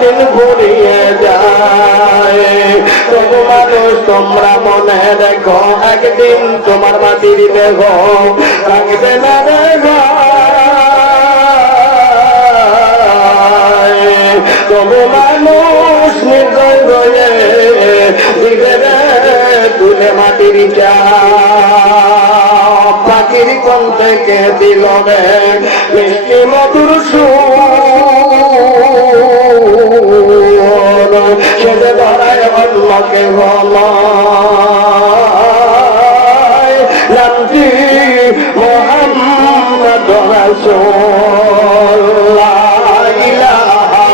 দিন ঘুরিয়ে যায়, তবু মানুষ তোমরা মনে রেখো, একদিন তোমার মাটির দেহ থাকবে না রেখো। তবু মানুষ নির্দয় হয়ে দিবে তুলে মাটির চাপ। পাখির কোন থেকে দিল রে মিষ্টি মধুর সুর, সেজে ধরায় অন্যকে বলায় নামটি মুহাম্মদ রাসূল। লা ইলাহা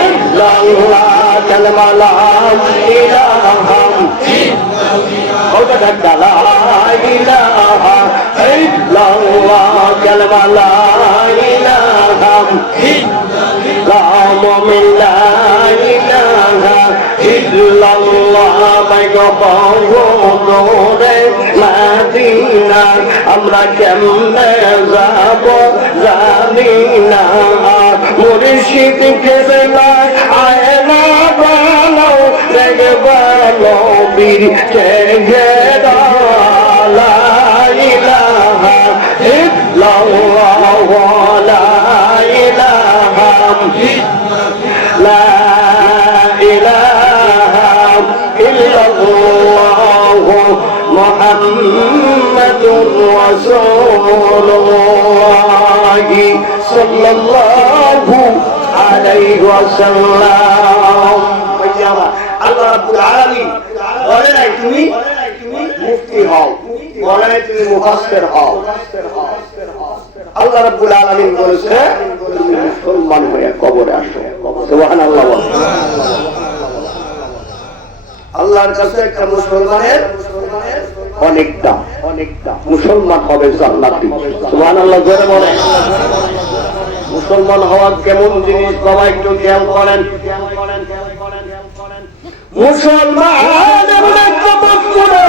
ইল্লাল্লাহ, কালেমা লা ইলাহা ইল্লাল্লাহ, লা ইলাহা ইল্লাল্লাহ, কালেমা লা ইলাহা ইল্লাল্লাহ, মুমিন লা ইলাহা ইল্লাল্লাহ। বাইগো বন্ধুরে মদিনা আমরা কেমনে যাব জানি না, মুর্শিদ কেবলায় আয়না বানাও দেখবা নবীর চেহারা। লা ইলাহা ইল্লাল্লাহ, লা ইলাহা লা ইলাহা ইল্লাল্লাহ, মুহাম্মাদুর রাসূলুল্লাহ সাল্লাল্লাহু আলাইহি ওয়াসাল্লাম। আল্লাহ রাব্বুল আলামিন বলে নাই তুমি মুফতি হও, বলে নাই তুমি মুফাসসির হও। আল্লাহ রাব্বুল আলামিন বলেছে তুমি মুসলমান হয়ে কবরে আসো। সুবহানাল্লাহ। আল্লাহর কাছে একটা মুসলমানের অনেকটা মুসলমান হবে জান্নাতি। সুবহানাল্লাহ জোরে বলেন। মুসলমান হওয়া কেমন জিনিস বাবা একটু খেয়াল করেন। মুসলমান এমন একটা বস্তুরা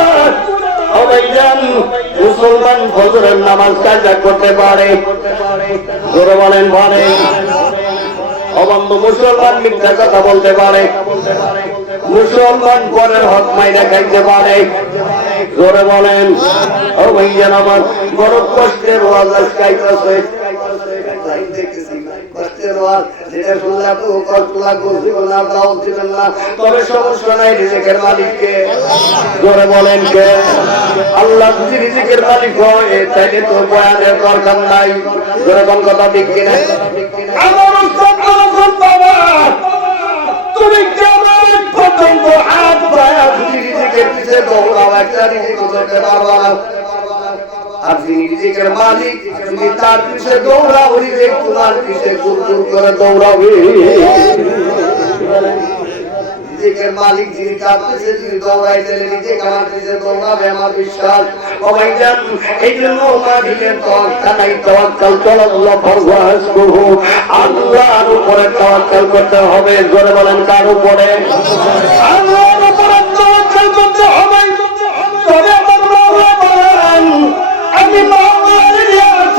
মুসলমান ফজরের নামাজ কাজা করতে পারে, জোরে বলেন পারে। অবন্ধ মুসলমান মিথ্যা কথা বলতে পারে, মুসলমান পরের হক মাইরা খাইতে পারে, জোরে বলেন। ও ভাইজান আমার বড় কষ্টের ওয়াজ খাইতেছে, তবে সমস্যা নাই, রিজিকের মালিককে। জোরে বলেন কে? আল্লাহ যদি রিজিকের মালিক হয় তাইলে তো বয়ানের দরকার নাই। জোরে কোন কথা ঠিক কিনা? আমার উস্তাদ বলেছেন বাবা তুমি কেমন পর্যন্ত হাত পায়া যদি রিজিকের পিছে দৌড়াও একটা রিজিক করতে পারবা না। আর যিনি রিজিকের মালিক তুমি তার পিছে দৌড়াও, রিজিক তোমার পিছে দূর দূর করে দৌড়াবে। রিজিকের মালিক যিনি তার পিছে যদি দৌড়াই তাহলে রিজিক আমার পিছে দৌড়াবে, আমার বিশ্বাস। ও ভাইজান এই জন্য মালিকের তাওয়াক্কুল নাই, তাওয়াক্কুল আল্লাহ ফরজ করব, আল্লাহর উপরে তাওয়াক্কুল করতে হবে। জোরে বলেন কার উপরে? আল্লাহর উপরে তাওয়াক্কুল করতে হবে। তবে আমার মাওলা বলেন আমি মাওলার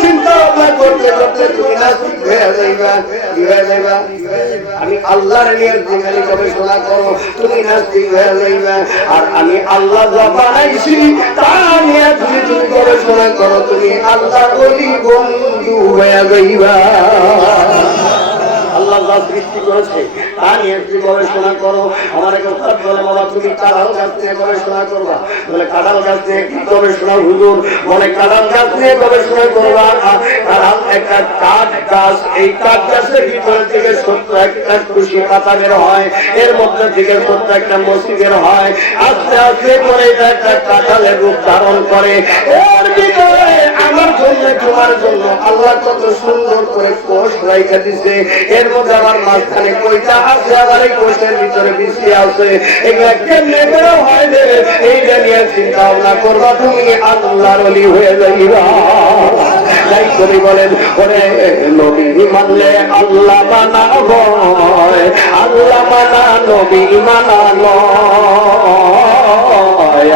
চিন্তা ভাবনা করতে করতে তুমি নাস্তিক হয়ে যাইবা, কি হয়ে যাইবা? আমি আল্লাহর নিয়ে যেখানে গবেষণা করো তুমি নাস্তিক হয়ে যাইবা। আর আমি আল্লাহ যা বানাইছি তা নিয়ে তুমি গবেষণা করো তুমি আল্লাহর ওলি বন্ধু হয়ে যাইবা। আল্লাহ যা সৃষ্টি করেছে তা নিয়ে তুমি গবেষণা করো। আমার একটা কথা বলে বাবা তুমি কাঁঠাল গাছ নিয়ে গবেষণা করবা, বলে কাঁঠাল গাছ নিয়ে কি গবেষণা হুজুর? বলে কাঁঠাল গাছ নিয়ে গবেষণা করবা। কাঁঠাল একটা কাঠ গাছ, এই কাঠ গাছের ভিতরে থেকে ছোট্ট একটা খুশি পাতা বের হয়, এর মধ্যে থেকে ছোট্ট একটা মসি বের হয়, আস্তে আস্তে করে এটা একটা কাঁঠালের রূপ ধারণ করে। এর ভিতরে আমার জন্য তোমার জন্য আল্লাহ কত সুন্দর করে কোষ রাইখা দিছে, এর মধ্যে আমার মাঝখানে কইটা আছে, আবার এই কোষের ভিতরে বিচি আছে। এগুলা কেমনে বের হয় রে? এইটা নিয়ে চিন্তা ভাবনা করবা, তুমি আল্লাহর ওলি হয়ে যাইবা। তাই কবি বলেন ওরে নবী মানলে আল্লাহ মানা হয়, আল্লাহ মানা নবী মানা নয়,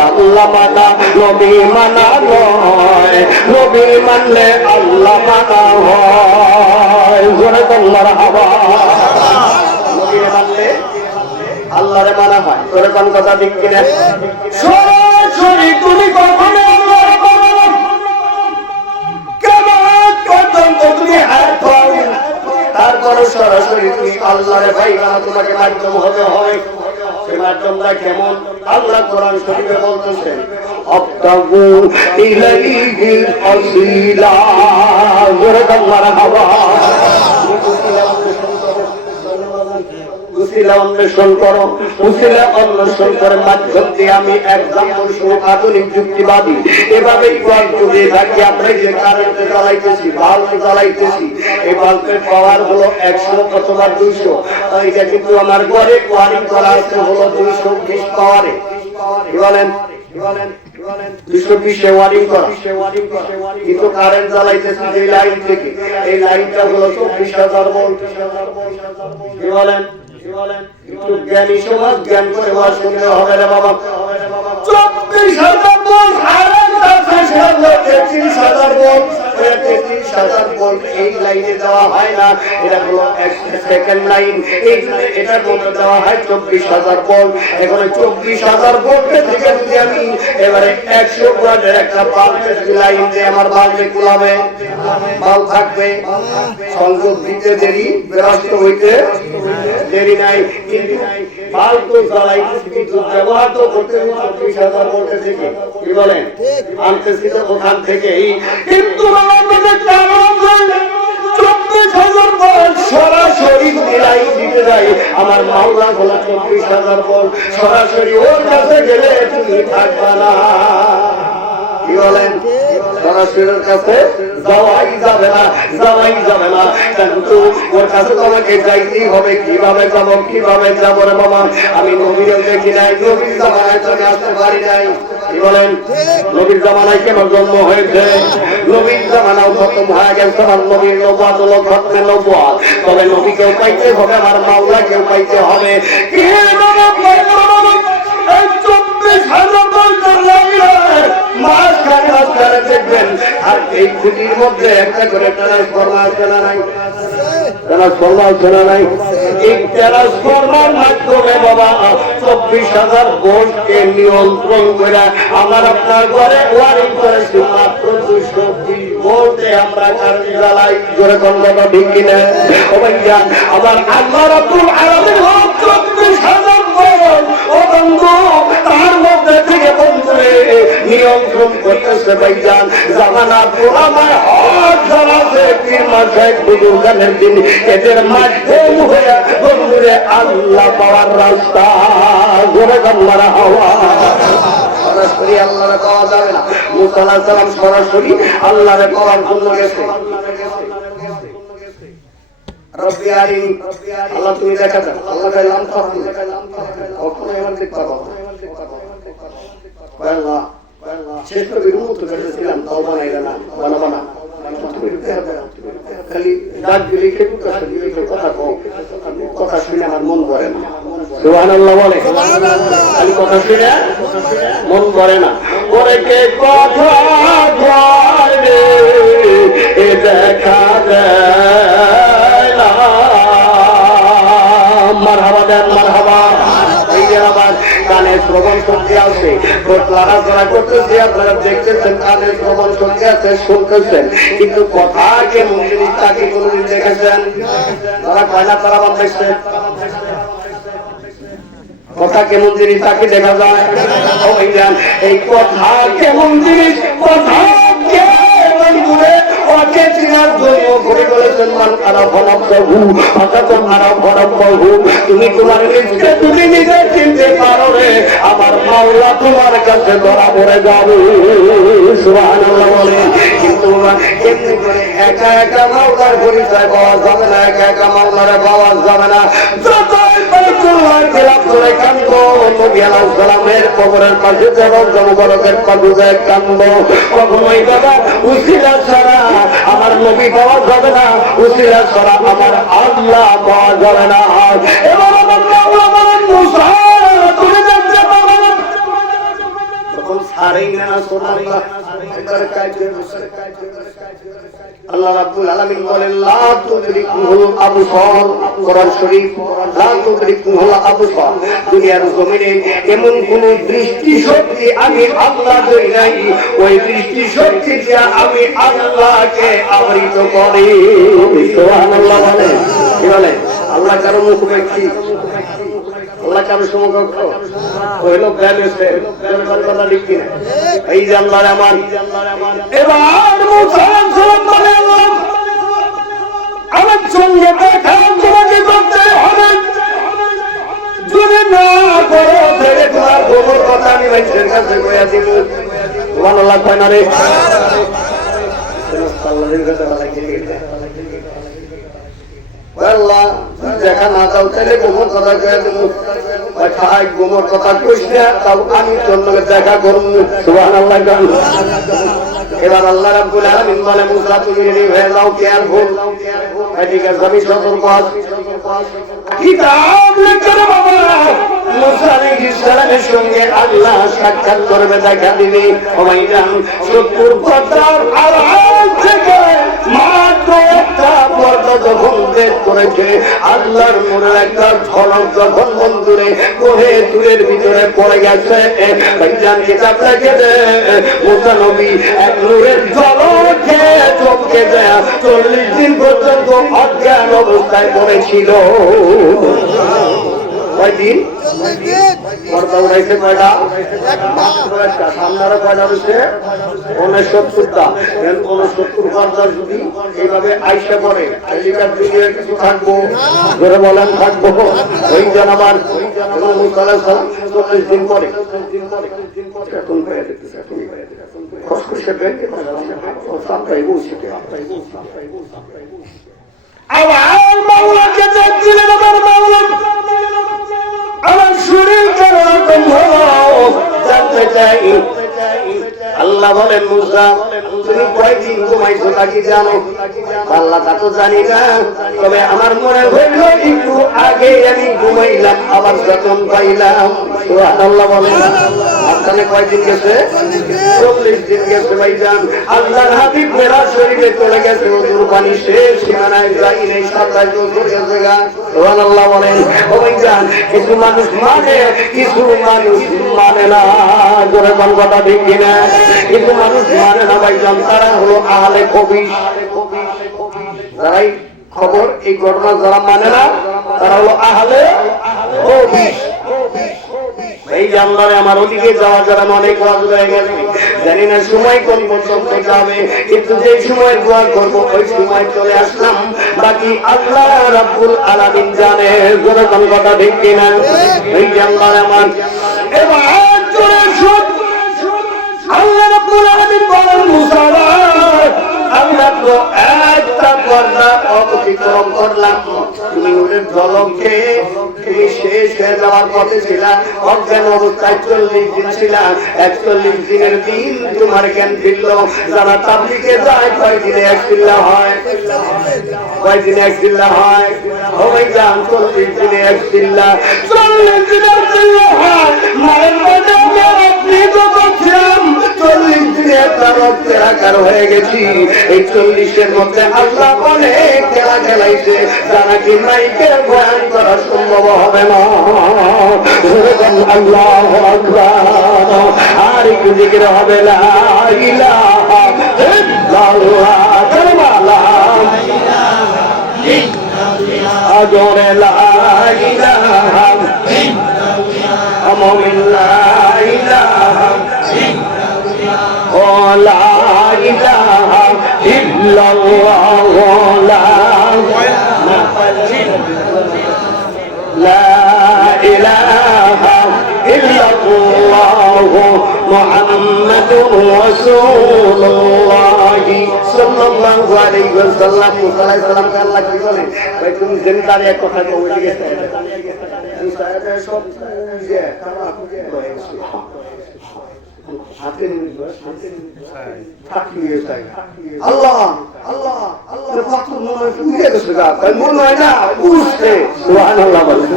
আল্লাহ মানা নবী মানা নয়, নবী মানলে আল্লাহ মানা হয়। কোন মারহাবা। নবীরে মানলে আল্লাহরে মানা হয়, তোর কোন কথা ঠিক কিনা? সরাসরি তুমি কখনো আল্লাহরে মানো না, কিয়ামত পর্যন্ত তুমি হাত পাও, তারপরে সরাসরি তুমি আল্লাহরে পাইবা না, তোমাকে মাধ্যম হতে হয়। সেই মাধ্যমটা কেমন? আল্লাহ কোরআন শরীফে বলতেছেন, আবতাগু ইলাইহিল ওয়াসিলা, জোরে বল মারহাবা। উসিলা অন্বেষণ করো, উসিলা অন্বেষণ করে মাধ্যম দিয়ে আমি এক্সাম্পল স্বরূপ আধুনিক যুক্তিবাদী এভাবেই যুগে থাকি। আমরা যে কারেন্টে চালাইতেছি, বাল্ব চালাইতেছি, এই বাল্বের পাওয়ার হলো 100 অথবা 200। এটা কিন্তু আমার ঘরে ওয়ারিং করা আছে হলো 220 পাওয়ারে। কি বলেন? 220 ওয়ারিং করা, কিন্তু কারেন্ট চালাইতেছি যে লাইন থেকে, এই লাইনটা হলো 24,000 ভোল্ট। কি বলেন? একটু জ্ঞানী সমাজ জ্ঞান করে ওয়াজ শুনতে হবে রে বাবা। 24,000 ভোল্ট আর 33,000 ভোল্ট, 33,000 ভোল্ট এই লাইনে দেওয়া হয় না, এটা হলো সেকেন্ড লাইন, এই জন্য এটার মধ্যে দেওয়া হয় 24,000 ভোল্ট। এখন 24,000 ভোল্টের থেকে যদি আমি এবারে 100 ওয়াটের একটা বাল্বের লাইন দিয়ে আমার বাল্বে কুলাবে, বাল্ব থাকবে, সংযোগ দিতে দেরি, ব্যবস্থা হইতে দেরি নাই, কিন্তু বাল্ব তো জ্বালাইতেছি, বিদ্যুৎ ব্যবহার তো করতে 24,000 ভোল্টের থেকে। কি বলেন? আনতেছি তো ওখান থেকেই, কিন্তু আমার মনে কারণ 24,000 ভোল্ট সরাসরি লাইন দিতে যাই, আমার মাওলা বলা 24,000 ভোল্ট সরাসরি ওর কাছে গেলে তুমি থাকবা না। কি বলেন? সরাসরির কাছে যাওয়াই যাবে না, যাওয়াই যাবে না, কিন্তু ওর কাছে তোমাকে যাইতেই হবে। কিভাবে যাব, কিভাবে যাব রে বাবা? আমি নবীর দেখি নাই, নবীর জামানায় চলে আসতে পারি নাই। কি বলেন? নবীর জামানায় কেন জন্ম হয়েছে? নবীর জামানাও খতম হয়ে গেছে, আমার নবীর নবুয়াত হলো খতমে নবুয়াত। তবে নবীকেও পাইতে হবে, আমার মাওলাকেও পাইতে হবে। কি বাবা, 24,000 মাঝখানে দেখবেন, আর এই খুঁটির মধ্যে একটা করে ট্রান্সফরমার আছে না নাই? ট্রান্সফরমার আছে না নাই? এই ট্রান্সফরমার মাধ্যমে বাবা 24,000 ভোল্টকে নিয়ন্ত্রণ করে আমার আপনার ঘরে ওয়ারিং করেছি মাত্র 220 ভোল্টে আমরা কারেন্ট জ্বালাই। জোরে কোন কথা ঠিক কিনা? ও ভাইয়া, আবার আল্লাহ রাব্বুল আলামিন 24,000 ভোল্ট ও বন্ধু তার মধ্যে থেকে বন্ধুরে নিয়ন্ত্রণ করতেছে ভাইজান। জামানা পুরামায় হক জ্বালাছে পীর মাশায়েখ বুজুর্গানের দিন, এদের মাধ্যম হয়ে বন্ধুরে আল্লাহ পাওয়ার রাস্তা। জোরে গঙ্গারা হাওয়া সরাসরি আল্লাহরে পাওয়া যাবে না। মুসা আলাইহিস সালাম সরাসরি আল্লাহরে পাওয়ার জন্য গেছে। রব্বি আরিন, আল্লাহ তুমি দেখা দাও, আল্লাহ কালাম থাকো, কখনো এমন দেখতে পাবো না। আল্লাহ শেষ নবীর উম্মত করেছিলাম, তাও বানাইলা না, বানাবা না, খালি ডাক দিলে কেউ কথা কও, কথা শুনে আমার মন ভরে না। সুবহানাল্লাহ বলে, খালি কথা শুনে মন ভরে না। ওরে কে কথা বলে এ দেখা দেয় না। মারহাবা দেন, মারহাবা। আমার কানে শ্রবণ শক্তি আছে, লড়াচড়া করতেছি, আপনারা দেখতেছেন, কানে শ্রবণ শক্তি আছে, শুনতেছেন, কিন্তু কথা কেমন জিনিস তাকে কোনদিন দেখেছেন? তারা কয় না তারা বাদ দেখছে কথা কেমন জিনিস তাকে দেখা যায়। এই কথা কেমন জিনিস, কথা দূরে ওকে চিনার জন্য করে বলেছেন মান খারাপ হলাম প্রভু, অথচ খারাপ হলাম প্রভু। তুমি তোমার নিজকে তুমি নিজে চিনতে পারো রে, আমার মাওলা তোমার কাছে ধরা পড়ে যাবে। সুবহানাল্লাহ বলে, কিন্তু কেমনি করে একা একা মাওলার পরিচয় পাওয়া যাবে না, একা একা মাওলারে পাওয়া যাবে না। যতই বাইতুল্লাহ খেলাপ করে কান্দ, নবী আলাইহিস সালামের কবরের পাশে যেমন জমগরকের পাশে কান্দ, কখনোই বাবা উসিলা ছাড়া আমার নবী পাওয়া যাবে না, উসিলা ছাড়া আমার আল্লাহ পাওয়া যাবে না। এবার আমার মাওলা বলেন, মুসা তুমি দেখতে পাবে না, তখন সারেই না। সুবহানাল্লাহ, একবার কাজ আল্লাহ রাব্বুল আলামিন বলেন লা তুদরিকুল আবসার, কোরআন শরীফ, লা তুদরিকুল আবসার। দুনিয়ার জমিনে এমন কোন দৃষ্টি শক্তি আমি আল্লাহ দেই নাই, ওই দৃষ্টি শক্তি দিয়ে আমি আল্লাহকে আবৃত করি। সুবহানাল্লাহ বলেন। কি বলেন? আল্লাহ কারো মুখোমুখি, আল্লাহ কারো সমকক্ষ হইল ব্যালেন্সে কথা লিখি না। এই যে আল্লাহর আমার এবার মুসা আলাইহিস সালাম বলেন আমার সঙ্গে দেখা তোমাকে করতে হবে, যদি না করো তাহলে তোমার গোবর কথা আমি মানুষের কাছে কইয়া দিব। সুবহানাল্লাহ কয় না রে? আল্লাহর কথা লাগে আল্লাহ দেখা না দাও তাহলে গোবর কথা কইয়া দিব। খাই গোবর কথা কইস না, তাও আমি তোর লগে দেখা করব। সুবহানাল্লাহ। এবার আল্লাহ রাব্বুল আলামিন বলে মুসা তুমি রেডি হয়ে যাও, কেয়ারফুল। ঠিক আছে, আমি সতর্ক আছি। কিতাব লেখে বাবা মুসা আলাইহিস সালামের সঙ্গে আল্লাহ সাক্ষাৎ করবে, দেখা দিবে। ওমাইরাম 70 পর্দার আড়াল থেকে মাত্র একটা পর্দা যখন বের করেছে, আল্লাহর নূরের একটা ঝলক যখন বন্ধুরে কোহে দূরের ভিতরে পড়ে গেছে, ভাইজান কিতাব লেখে দে মুসা নবী এক নূরের ঝলকে চমকে যায় 40 দিন পর্যন্ত অজ্ঞান অবস্থায় পড়েছিল। কয়দিন পর্দা উঠাইছে? কয়টা? সামনারা কয়টা হচ্ছে 69টা। 69 পর্দা যদি এইভাবে আইসা পড়ে এলিকার দুনিয়া কিছু থাকবো, ধরে বলেন থাকবো। ওই জন আমার মুসা আলাইহিস সালাম 40 দিন পরে এখন পেয়ে দেখতেছে খসখসে বেঁকে সামটাই বসে আমার মাওলাকে দেখছিলেন। আমার মাওলা আমার শরীর কেমন হলো জানতে চাই। আল্লাহ বলেন মুসা তুমি কয়দিন ঘুমাইছো তা কি জানো? আল্লাহ তা তো জানি না, তবে আমার মনে হইল একটু আগে আমি ঘুমাইলাম, আবার যখন পাইলাম। সুবহানাল্লাহ বলেন। আপনাদের কয়দিন গেছে? 40 দিন গেছে ভাইজান। আল্লাহর হাবিব মেরাজ শরীফে চলে গেছে, ওযুর পানি শেষ, সীমানায় যাই নেই, 27 বছর গেছে গা। সুবহানাল্লাহ বলেন। ও ভাইজান কিছু মানুষ মানে, কিছু মানুষ মানে না। জোরে কোন কথা ঠিক কিনা? কিছু মানুষ মানে না ভাইজান, তারা হলো আহলে কবিশ। যারাই খবর এই ঘটনা যারা মানে না তারা হলো আহলে কবিশ। এই জানলারে আমার ওদিকে যাওয়া যারা অনেক রাত হয়ে গেছে, জানি না সময় কোন পর্যন্ত যাবে, কিন্তু যে সময় দোয়া করব ওই সময় চলে আসলাম। বাকি আল্লাহ রাব্বুল আলামিন জানে। জোরে কোন কথা ঠিক কিনা? এই জানলারে আমার এবার জোরে শুন। আল্লাহ রাব্বুল আলামিন বলেন মুসা আমি মাত্র একটা পর্দা অতিক্রম করলাম, তুমি ওদের ঝলকে তুমি শেষ হয়ে যাওয়ার পথে ছিলা, অজ্ঞান অবস্থায় 40 দিন ছিলা। 41 দিনের দিন তোমার জ্ঞান ফিরল। যারা তাবলীগে যায় কয়দিনে এক চিল্লা হয়? কয়দিনে এক চিল্লা হয়? ও ভাইজান 40 দিনে এক চিল্লা। 40 দিনে এক চিল্লা হয়। মায়ের মধ্যে আপনি তো করছিলাম 40 দিনে একটা রক্তের আকার হয়ে গেছি। এই 40-এর মধ্যে আল্লাহ অনেক খেলা খেলাইছে, যারা কি মাইকে বয়ান করা সম্ভব হবে না। আল্লাহু আকবার। আর একটু জিকির হবে লা ইলাহা ইল্লাল্লাহ। আজরে লা ইলাহা ইল্লাল্লাহ। মুমিন লা ইলাহা ইল্লাল্লাহ। ও লা ইলাহা ইল্লাল্লাহ। লা ইলাহা ইল্লাল্লাহ মুহাম্মাদুর রাসূলুল্লাহ সাল্লাল্লাহু আলাইহি ওয়াসাল্লাম। মুসা আলাইহিস সালামকে আল্লাহ কি বলেন? ভাই তুমি জিন্দারে এক কথা কও, ওইদিকে মুসা আলাইহিস সব যে তারা হাতে আল্লাহ আল্লাহ আল্লাহ পাথর মনে হয় ফুলে গেছে গা, তাই মনে হয় না উঠছে। সুবহানাল্লাহ বলেন।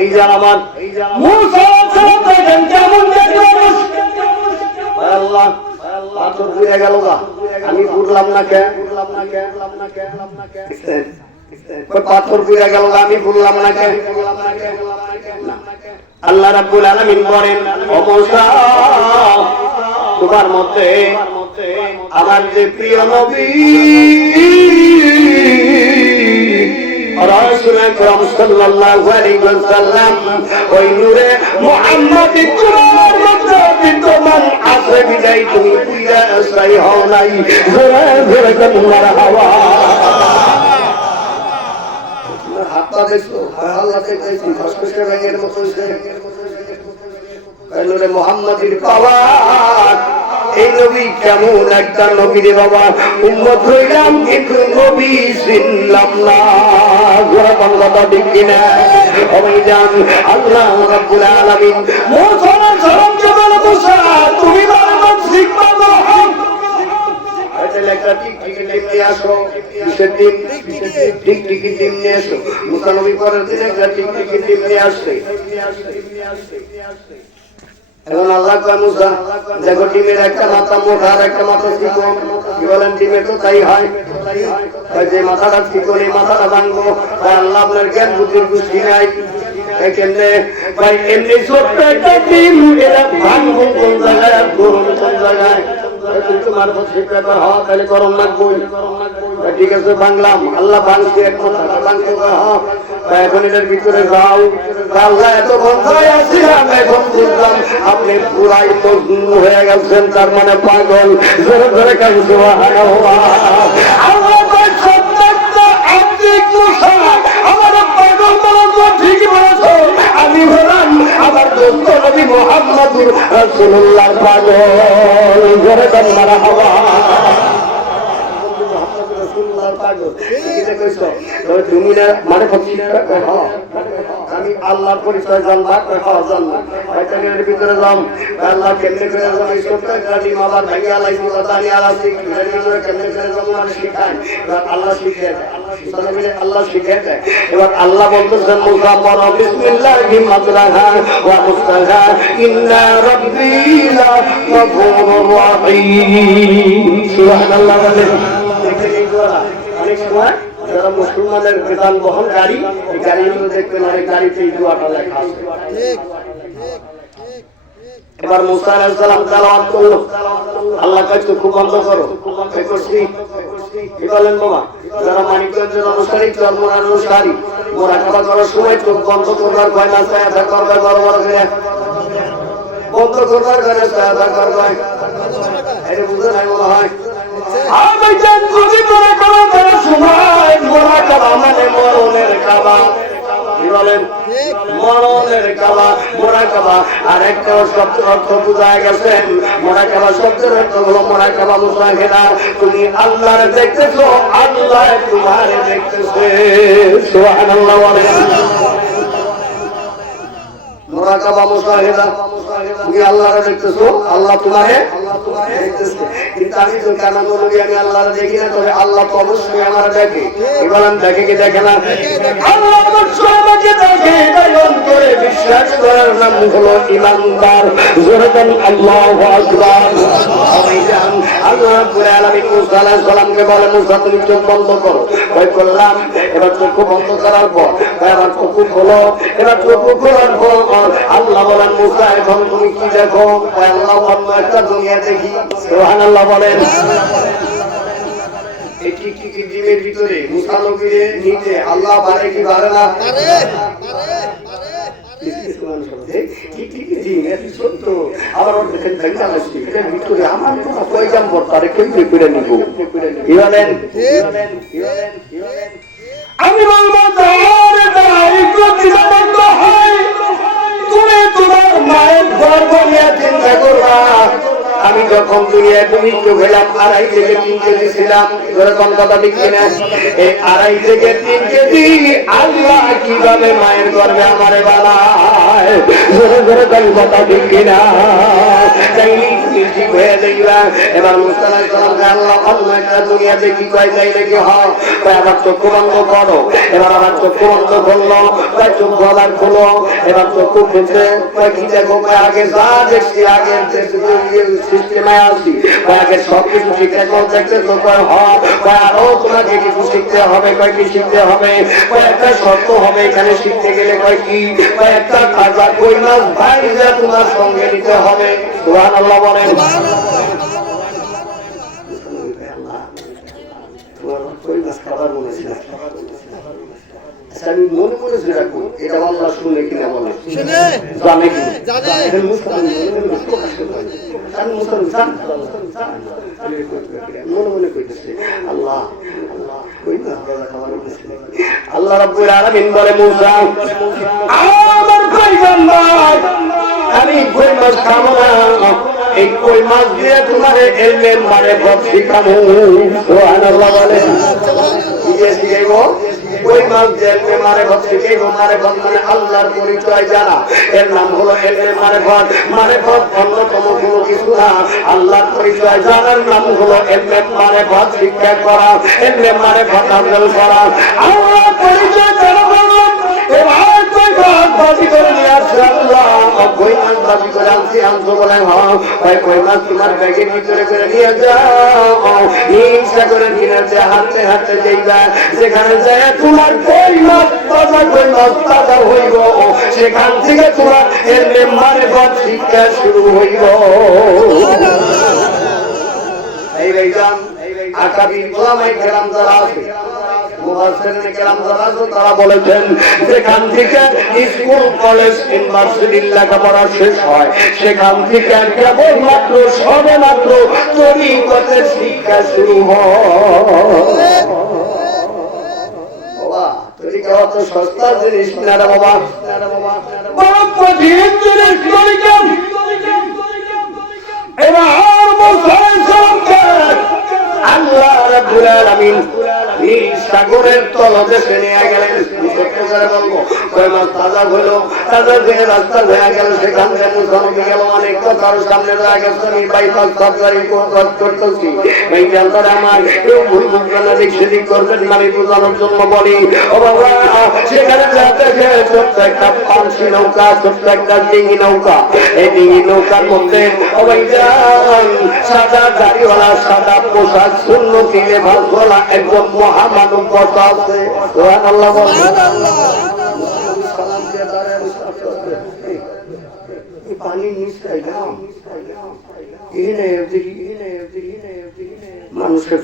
এই যে আমার মুসা সালাম দেখেন কেমন দেখলেন। আল্লাহ পাথর ঘুরে গেল গা, আমি বুঝলাম না কে, পাথর ঘুরে গেল গা, আমি বুঝলাম না কে। আল্লাহ রাব্বুল আলামিন বলেন, ও মূসা, তোমার মধ্যে আমার যে প্রিয় নবী রাসূল আকরাম সাল্লাল্লাহু আলাইহি ওয়াসাল্লাম ওই নূরে মুহাম্মদ তোমার মধ্যে বিদ্যমান আছে বিদায় তুমি পুরা আশ্রয় হও নাই। জোরে জোরে তোমার হাওয়া হাতটা দেখো, আল্লাহ দেখেছি খসখসে ব্যাঙের মতো নূরে মুহাম্মদের পাওয়ার। এই নবী কেমন একটা নবী রে বাবা, উম্মত হইলাম কিন্তু নবী চিনলাম না। গোরা বাংলাটা ঠিক কিনা? আমি জান আল্লাহ রাব্বুল আলামিন মুসা সালামকে বলে, মুসা তুমি বারবার শিখবা না, এটা লেখা টিকটিকি নিয়ে আসো। কিসের ডিম? টিকটিকি ডিম নিয়ে আসো। মুসা নবী পরের দিন একটা টিকটিকি ডিম নিয়ে আসছে। এখন আল্লাহ কয়, মুসা দেখো ডিমের একটা মাথা মোটা আর একটা মাথা চিকন। কি বলেন? ডিমের তো তাই হয়, যে মাথাটা চিকন এই মাথাটা ভাঙবো। আল্লাহ আপনার জ্ঞান বুদ্ধির গোষ্ঠী নাই, এমনি ছোট্ট একটা ডিম এরা ভাঙবো কোন জায়গায়, গরম কোন জায়গায়? তোমার তাহলে গরম লাগবই। ঠিক আছে বাংলাম, আল্লাহ ভাঙছি এক মাথা ভাঙতে। এখন এটার ভিতরে যাও। আল্লাহ এত বন্ধায় আছিলাম, এখন বুঝলাম আপনি পুরাই মজনু হয়ে গেছেন, তার মানে পাগল। জোরে জোরে কাজ আমার পাগল বলা ঠিকই বলেছ। আমি বললাম আমার দোস্ত নবী মুহাম্মদুর রাসূলুল্লাহ পাগল। জোরে কাজ মারা হওয়া তুমি না মানে আমি আল্লাহর পরিচয় জানবা জানবার ভিতরে যাম। আল্লাহ কেমনে করে আবার ভাই কেমনে করে যাম শিখায়, আল্লাহ শিখে আল্লাহ শিখে দেয়। এবার আল্লাহ বলতেছেন, মুসা পড়ো বিসমিল্লাহি মাজরাহা ওয়া মুরসাহা ইন্না রাব্বী লাগফুরুর রাহিম। সুবহানাল্লাহ। অনেক সময় যারা মুসলমানের বেতন বহন গাড়ি, এই গাড়িগুলো দেখবেন অনেক গাড়িতে এই দোয়াটা লেখা আছে। এবার মুসা আলাইহিস সালাম তেলাওয়াত করলো, আল্লাহ কাছে খুব বন্ধ করো। কি বলেন বাবা? যারা মানিকগঞ্জের অনুসারী, চরমোর অনুসারী, মুরাকাবা করার সময় চোখ বন্ধ করবার ভয় না, সায়াদা করবে বড় বড় করে বন্ধ করবার ঘরে সায়াদা করবে। এটা বুঝে নাই মনে হয়? আর একটা শব্দ অর্থ বুঝা গেছেন, মোরাকাবা শব্দের অর্থ হলো মোরাকাবা মুশাহিদা। তুমি আল্লাহরে দেখতেছো, আল্লাহ তোমারে দেখতেছে। সুবহানাল্লাহ। মোরাকাবা মুশাহিদা, তুমি আল্লাহরে দেখতেছো, আল্লাহ তোমারে দেখতেছে। কিন্তু আমি তো কেন বলি আমি আল্লাহরে দেখি না, তবে আল্লাহ তো অবশ্যই আমার দেখে। কি বলেন? দেখে কি দেখে না? আল্লাহ অবশ্যই আমাকে দেখে। তাই অন্তরে বিশ্বাস করার নাম হলো ইমানদার। জোরে বলেন আল্লাহু আকবার। আল্লাহ রাব্বুল আলামিন মুসা আলাইহিস সালামকে বলে, মুসা তুমি চোখ বন্ধ করো। ওই করলাম। এবার চোখ বন্ধ করার পর এবার চোখ খোলো। এবার চোখ খোলার পর আল্লাহ বলেন, মুসা এখন তুমি কি দেখো? আল্লাহ অন্য একটা দুনিয়া দেখি। সুবহানাল্লাহ বলেন। এই টিকটিকি ডিমের ভিতরে মুসা নবীর নিচে আল্লাহ বারে কি বারে না? আবার দেখেন ভিতরে আমার কয়জাম পড়তারে কেমনি করে নিব? কি বলেন? আমি বলবো তুমি তোমার মায়ের গর্ভ নিয়ে চিন্তা করবা। আমি যখন দুনিয়ায় পবিত্র হলাম 2.5 থেকে 3 কেজি ছিলাম। এরকম কথা ঠিক কিনা? এই 2.5 থেকে 3 কেজি আল্লাহ কিভাবে মায়ের গর্ভে আমারে বানায়। জোরে জোরে কথা ঠিক কিনা? তাই ঠিক হয়ে দেখবা। এবার মুসা আলাইহিস সালামকে আল্লাহ অন্য একটা দুনিয়াতে কি কয় যাই নাকি হয়, আবার চক্ষু বন্ধ করো। এবার আবার চক্ষু বন্ধ করলো, চক্ষু আবার খোলো। এবার চক্ষু খুলছে, কি দেখো আগে যা দেখছি আগে সিস্টেমে আসি, আগে সবকিছু শিখে দেখতেছো আরো তোমাকে কিছু শিখতে হবে। কয়েকটি শিখতে হবে, কয়েকটা শর্ত হবে এখানে শিখতে গেলে। কয়েকটি কয়েকটা খাজা কই মাছ ভাইরা তোমার সঙ্গে নিতে হবে। সুবহানাল্লাহ বলেন। কই মাছ খাবার বলেছিল, আমি মনে করেছি রাখবো এটা আল্লাহ শুনে কিনা বলে জানে কি মনে মনে কইতেছে আল্লাহ আল্লাহ রাব্বুল আলামিন বলে মুসা আমার পয়গম্বর আমি কই মাছ খাবো না, এই কই মাছ দিয়ে তোমার এলমের মারেফত শিখাবো। সুবহানাল্লাহ বলে ওই মাছ দিয়ে মারেফত শিখাইব। মারেফত মানে আল্লাহর পরিচয় জানা, এর নাম হলো এলমে মারেফত। মারেফত অন্যতম কোনো কিছু না, আল্লাহর পরিচয় জানার নাম হলো এলমে মারেফত শিক্ষা করা, এলমে মারেফত হাসিল করা। আল্লাহ পরিচয় জানা এবার কই মাছ বাজি করে নিয়ে আসছে। আল্লাহ কই মাছ বাজি করে আনছি, আনছো বলে হয় কই মাছ তোমার ব্যাগের ভিতরে করে নিয়ে যাও। ইচ্ছা করে নিয়ে যায়, হাঁটতে হাঁটতে যাইবা, যেখানে যায় তোমার কই মাছ তাজা হইব, সেখান থেকে তোমার এলমে মারেফত শিক্ষা শুরু হইব। এই ভাইজান আকাবির ওলামায়ে কেরাম যারা আছে, মুফাসসিরিনে কেরাম যারা আছে, তারা বলেছেন যেখান থেকে স্কুল কলেজ ইউনিভার্সিটির লেখাপড়া শেষ হয়, সেখান থেকে কেবলমাত্র সবেমাত্র তরিকতের শিক্ষা শুরু হয়। তরিকা অত সস্তা জিনিস না রে বাবা, বড় কঠিন জিনিস তরিকা। এবার আল্লাহ রাব্বুল আলামিন এই সাগরের তলদেশে নিয়ে গেলেন। বলবো কই মাছ তাজা হলো, তাজা হয়ে রাস্তা হয়ে গেল, সেখান থেকে মুসলমান গেল অনেক কথার সামনে রয়ে গেছে। আমি বাইপাস সরকারি করতেছি, এই জানতার আমার কেউ ভুল বুঝবেন না, দিক সেদিক করবেন না, আমি বোঝানোর জন্য বলি। ও বাবা সেখানে দেখে ছোট্ট একটা পানসি নৌকা, ছোট্ট একটা ডিঙি নৌকা। এই ডিঙি নৌকার মধ্যে সাদা দাড়িওয়ালা, সাদা পোশাক, সুন্নতি লেবাসওয়ালা একজন মহামানব বসা আছে। সুবহানাল্লাহ পানি নিশ্চয় মানুষের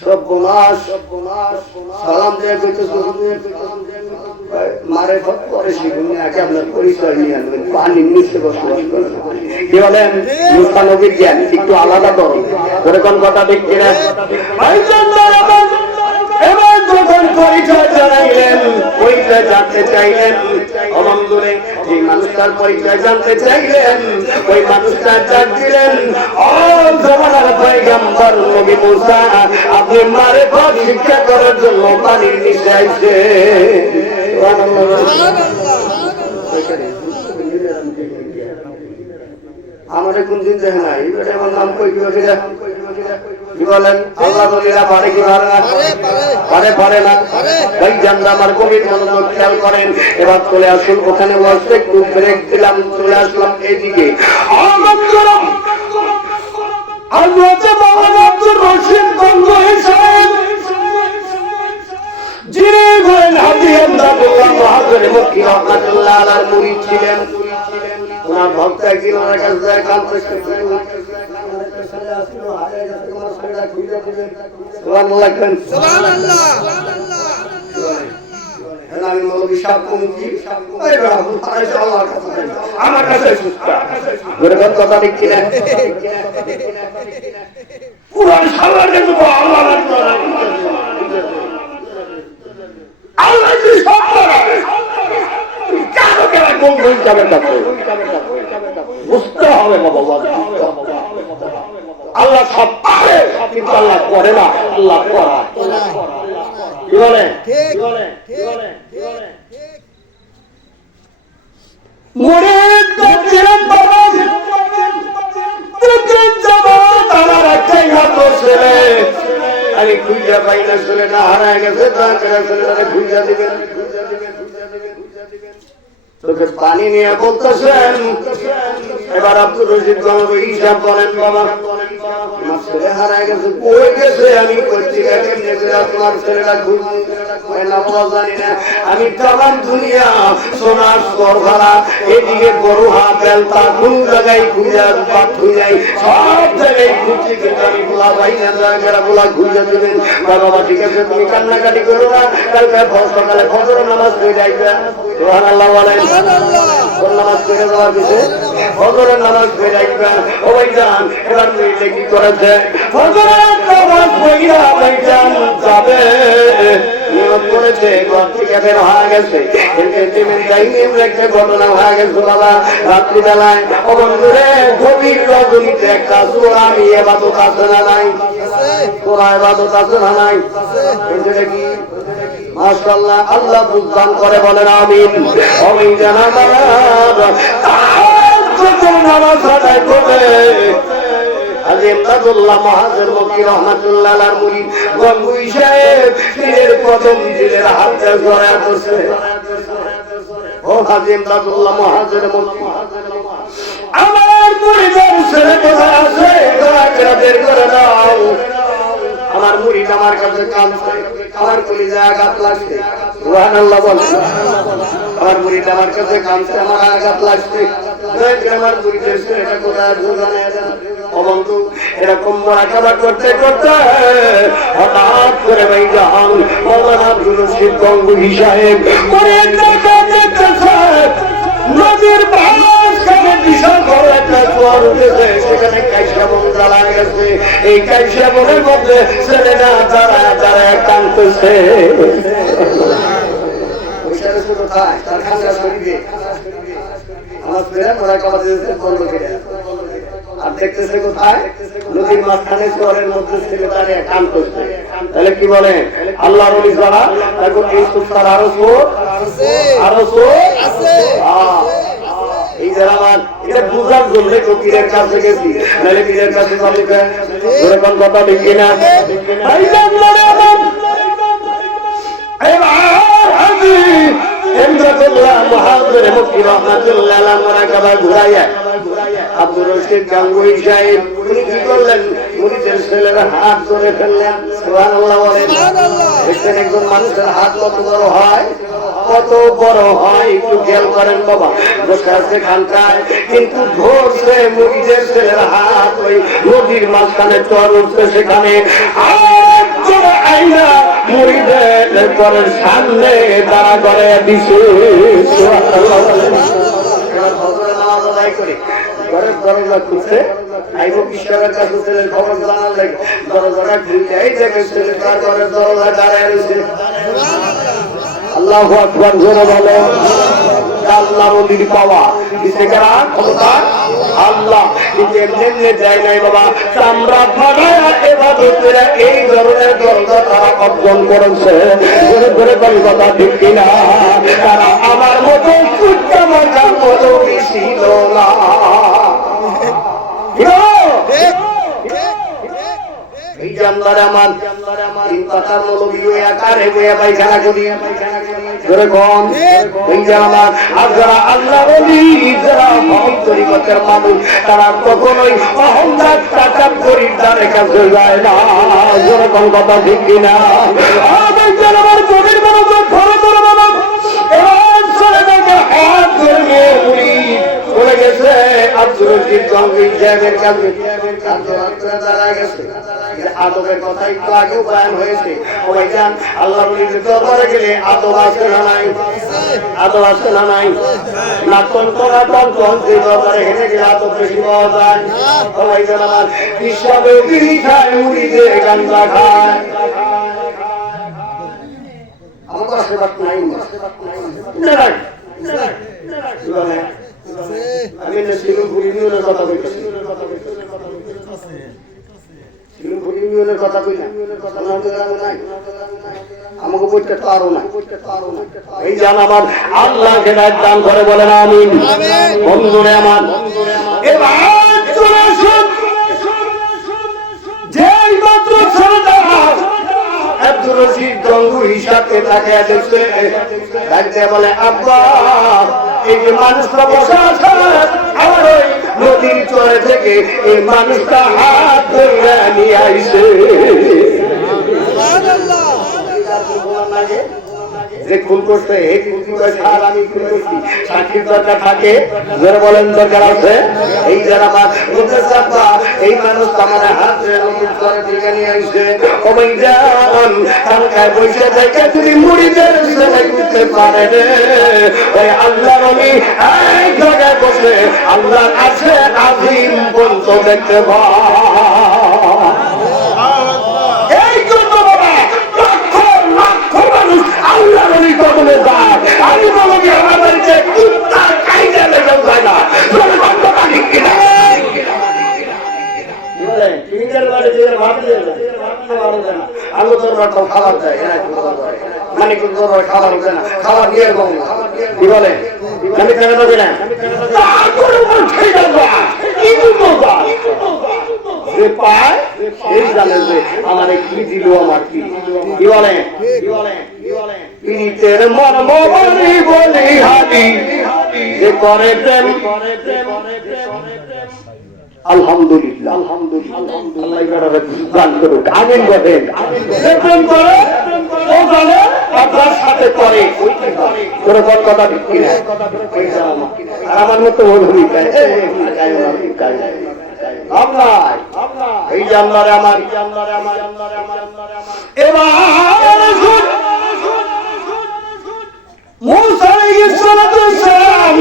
সব বোনাস সালাম দেয়া মারে পরে শিখুন, আগে আপনার পরিচয় নিয়ে আনবেন। পানি নিচে বসবাস করেন, কি বলেন মুস্তানবীর জ্ঞান একটু আলাদা করুন। কোন কথা ঠিক কিনা? এবার যখন পরিচয় জানাইলেন, পরিচয় জানতে চাইলেন, অবন্ধুরে যে মানুষটার পরিচয় জানতে চাইলেন, ওই মানুষটার ডাক দিলেন, ও জমানার পয়গম্বর নবী মুসা, আপনি মারেফত শিক্ষা করার জন্য পানির নিচে আইছে। আমার কোন দিন দেখে নাই, আমার নাম কই কি বলেন? আল্লাহ বলিরা পারে কি পারে না? পারে না। ভাই জানরা আমার কবির মনোযোগ খেয়াল করেন। এবার চলে আসুন ওখানে বসতে, একটু ব্রেক দিলাম, চলে আসলাম এইদিকে। যিনি বলেন হাজি আব্দুল্লাহ মহাজরে মক্কি রাহমাতুল্লাহ আলাইহির মুরিদ ছিলেন। ওনার ভক্ত একদিন ওনার কাছে যায়, কাঁদতেছে, আমার কাছে কথা দেখছি না। পুরান সালার কাছে বুঝতে হবে বাবা, আল্লাহ সব পারে কিন্তু আল্লাহ করে না, আল্লাহ করায়। কি বলে? মুরিদ ছেলে আমি খুঁজা পাই না, ছেলেটা হারায় গেছে, ছেলেটাকে খুঁজা দিবেন। তোকে পানি নিয়ে বলতেছেন, এবার আব্দুর রশিদ গঙ্গো হিসাব বলেন, বাবা আমার ছেলে হারায় গেছে, কই গেছে, আমি করছি আপনার ছেলেটা খুঁজছি জানি না, আমি তামাম দুনিয়া সোনার সরভারা এদিকে বড়ুহা বেলতা কোন জায়গায় খুঁজা খুঁজাই সব জায়গায় খুঁজছি, কিন্তু আমি গোলা পাই না, জায়গাটা গোলা খুঁজে দেবেন। বাবা ঠিক আছে, তুমি কান্নাকাটি করো না, কালকে সকালে ফজর নামাজ পড়ে যাইবে। সুবহানাল্লাহ বলেন, নামাজ পড়ে যাওয়ার পিছনে ফজরের নামাজ পড়ে যাইবেন। ও ভাইজান এবার মেয়েটা কি করেছে, ফজরের নামাজ পড়িয়া ভাইজান যাবে নিয়ত করেছে, ঘর থেকে বের হয়ে গেছে, একটা ঘটনা হয়ে গেছে বাবা। রাত্রিবেলায় অবন্ধুরে গভীর রজনীতে একটা চোরা নিয়ে বাদত আছে না নাই, চোরা বাদত আছে না নাই, কি মাশাআল্লাহ আল্লাহ বুঝদান করে বলেন আমিন। আমি জানাবার নামাজ আদায় করে আলিমুল্লাহ মাহাজের মক্কি রহমাতুল্লাহ আলাইহির মুরিদ গঙ্গুই সাহেব পীরের কদম দিলের হাতে জড়ায় বসে, ও আলিমুল্লাহ মাহাজের মক্কি আমার মুরিদের ছেলে কোথায় আছে, দয়া করে বের করে দাও। আমার মুরিদ আমার কাছে কাঁদছে, আমার কলিজায় আঘাত লাগছে। সুবহানাল্লাহ বলেন, আমার মুরিদ আমার কাছে কাঁদছে, আমার আঘাত লাগছে। আমার মুরিদের ছেলেটা কোথায় জানায় দেন। অবন্ধু এরকম মুরাকাবা করতে করতে হঠাৎ করে ভাইজান মাওলানা আব্দুর রশিদ গঙ্গুহি সাহেব নদীর মাঝখানে বিশাল বড় একটা জোয়ার উঠেছে, সেখানে কাইসা বন জ্বালা গেছে। এই কাইসা বনের মধ্যে ছেলেটা দাঁড়ায় দাঁড়ায় কাঁদতেছে। তার খাঁচা শরীরে আমার প্রেম মুরাকাবা দিয়েছে বন্ধ করে, আর দেখতেছে কোথায় নদীর মাঝখানে চরের মধ্যে ছেলে দাঁড়িয়ে কান করছে। তাহলে কি বলে আল্লাহর ওলি যারা এখন এই সুস্তার আরো এই যারা আমার এটা বুঝার জন্য পীরের কাছে গেছি, নাহলে পীরের কাছে কোন কথা দেখি না। আব্দুর রশিদ গঙ্গুহি সাহেব উনি কি করলেন, মুরিদের ছেলের হাত ধরে ফেললেন। সুবহানাল্লাহ বলেন, দেখবেন একজন মানুষের হাত কত বড় হয়, কত বড় হয় একটু খেয়াল করেন বাবা। বসে আছে খানকায়, কিন্তু ধরছে মুরিদের ছেলের হাত, ওই নদীর মাঝখানে চর উঠছে, সেখানে আইনা মুরিদের পরের সামনে দাঁড়া করে দিছে। সুবহানাল্লাহ বলেন, নামাজ আদায় করে ঘরের দরজা খুলছে, আইব কিশোরের কাছে ছেলের খবর জানার লাগে, দরজাটা খুলতে এই দেখে ছেলে তার ঘরের দরজা দাঁড়ায় রয়েছে। আল্লাহু আকবার জোরে বলো। আল্লাহর ওলির পাওয়া দিতে কারা ক্ষমতা আল্লাহ, কিন্তু এমনি যায় নাই বাবা। চামড়া ফাটায়া ইবাদতের এই ধরনের দরজা তারা অর্জন করেছে। ধরে ধরে কোন কথা ঠিক কিনা? তারা আমার মতো কুত্তা মার্কা মতো ছিল না। এই জানলার আমার তিন পাতার মৌলবী আকারে বইয়া পায়খানা করি ধরে কম এই জানলার। আর যারা আল্লাহ ওলি, যারা ভক্ত তরিকতের মানুষ, তারা কখনোই অহংকার টাকার খরিদ্দারের কাছে যায় না। ধরে কোন কথা ঠিক কিনা? আমার কবির মনোযোগ ধরে ধরে বাবা এবার চলে দেখে হাত ধরে চলে গেছে আব্দুর রশিদ গঙ্গুহি সাহেবের কাছে। দাঁড়ায় গেছে আদবের কথা একটু আগেও বয়ান হয়েছে। ওইখান আল্লাহর ওলিদের দরবারে গেলে আদব আছে না নাই? আদব আছে না নাই? না তন্তনা তন্তন যে দরবারে হেঁটে গেলে আদব বেশি পাওয়া যায়। ওইখান আমার হিসাবে বিড়ি খায়, মুড়িতে গাঞ্জা খায়। আমার কাছে বাত নাই, আমি না সিলুম পুরি নিউনের কথা বলতেছি, সিলুম পুরি নিউনের কথা কই না, আমাকে বলতে তো আরো না। এই জান আমার আল্লাহ হেদায়েত দান করে বলেন আমিন। বন্ধুরে আমার এবার চলে আসুন, যে ইমাম হিসাবে তাকে দেখছে, ডাকতে বলে আব্বা এই যে মানুষটা বসা আছে আমার ওই নদীর চরে থেকে এই মানুষটা হাত ধরে নিয়ে আইছে। যে খুন করছে এই সার আমি খুন করছি, সাক্ষীর দরকার থাকে, যারা বলেন দরকার আছে। এই যারা এই মানুষ আমার হাত ধরে দিকে নিয়ে আসছে, ওই যান কালকায় বসে থেকে তুমি মুড়িদের করতে পারে রে। ওই আল্লাহ রবি এক জায়গায় বসে আল্লাহ আছে আজিম বলতো দেখতে পায়। এই জন্য বাবা লক্ষ লক্ষ মানুষ আল্লাহ রবি কবলে যায়। আমি বলো কি আমাদের যে কুত্তা খাইতে লেগে যায় না, খাবার দেয় মানে খাবার হচ্ছে না, খাবার দিয়ে কি বলে যে পায় সেই জানে যে আমার কি দিল, আমার কি বলে পীড়িতের মর্ম বলি বলি হাদি যে করে প্রেম। আলহামদুলিল্লাহ আলহামদুলিল্লাহ গান করুক আমিন বলেন। প্রেম করে ও জানে আপনার সাথে করে কোনো কথা বিক্রি না। আর আমার মতো এই জানলারে আমার এবার মুসা আলাইহিস সালাম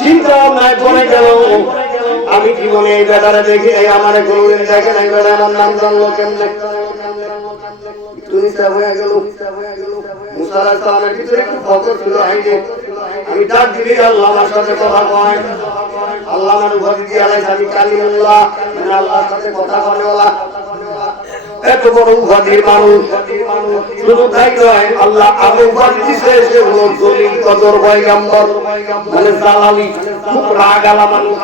চিন্তা ভাবনায় পড়ে গেল, আমি জীবনে এই বেটারে দেখি আমার কোনদিন দেখে নাই, বেটা আমার নাম জানলো কেমনে? মুসা আলাইহিস সালামের ভিতরে একটু ফকর ছিল, আমি ডাক দিবি আল্লাহ আমার সাথে কথা কয়, আল্লাহ আমার উপাধি দিয়ে আলাইছে আমি কালিমুল্লাহ, মানে আল্লাহর সাথে কথা বলেওয়ালা। এত বড় উপাধির মানুষ, শুধু তাই নয় আল্লাহ আরো উপাধি দিছে সে হলো জলিল কদর পয়গম্বর, মানে জালালি, খুব রাগালা মানুষ।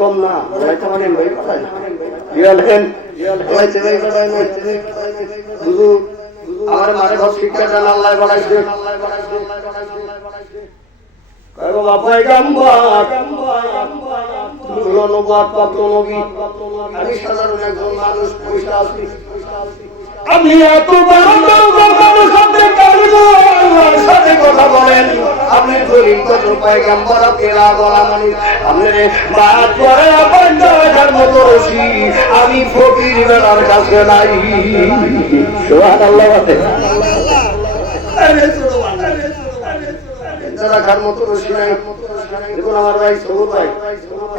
কম না আমার মাঠে ঘর শিক্ষা দেন আল্লাহ বাড়াইছে। আমি সাধারণ একজন মানুষ, পয়সা আছি, আমি এত সাথে কথা বলেন, আপনি জলিল কদর পয়গম্বর, আপনি রাগলা মানুষ, আপনার বাদ করে আপনার মতো রশি আমি ফকির বেলার কাছে নাই। সুবহানাল্লাহ রাখার মতো রশি নাই। দেখুন আমার ভাই সবুজ ভাই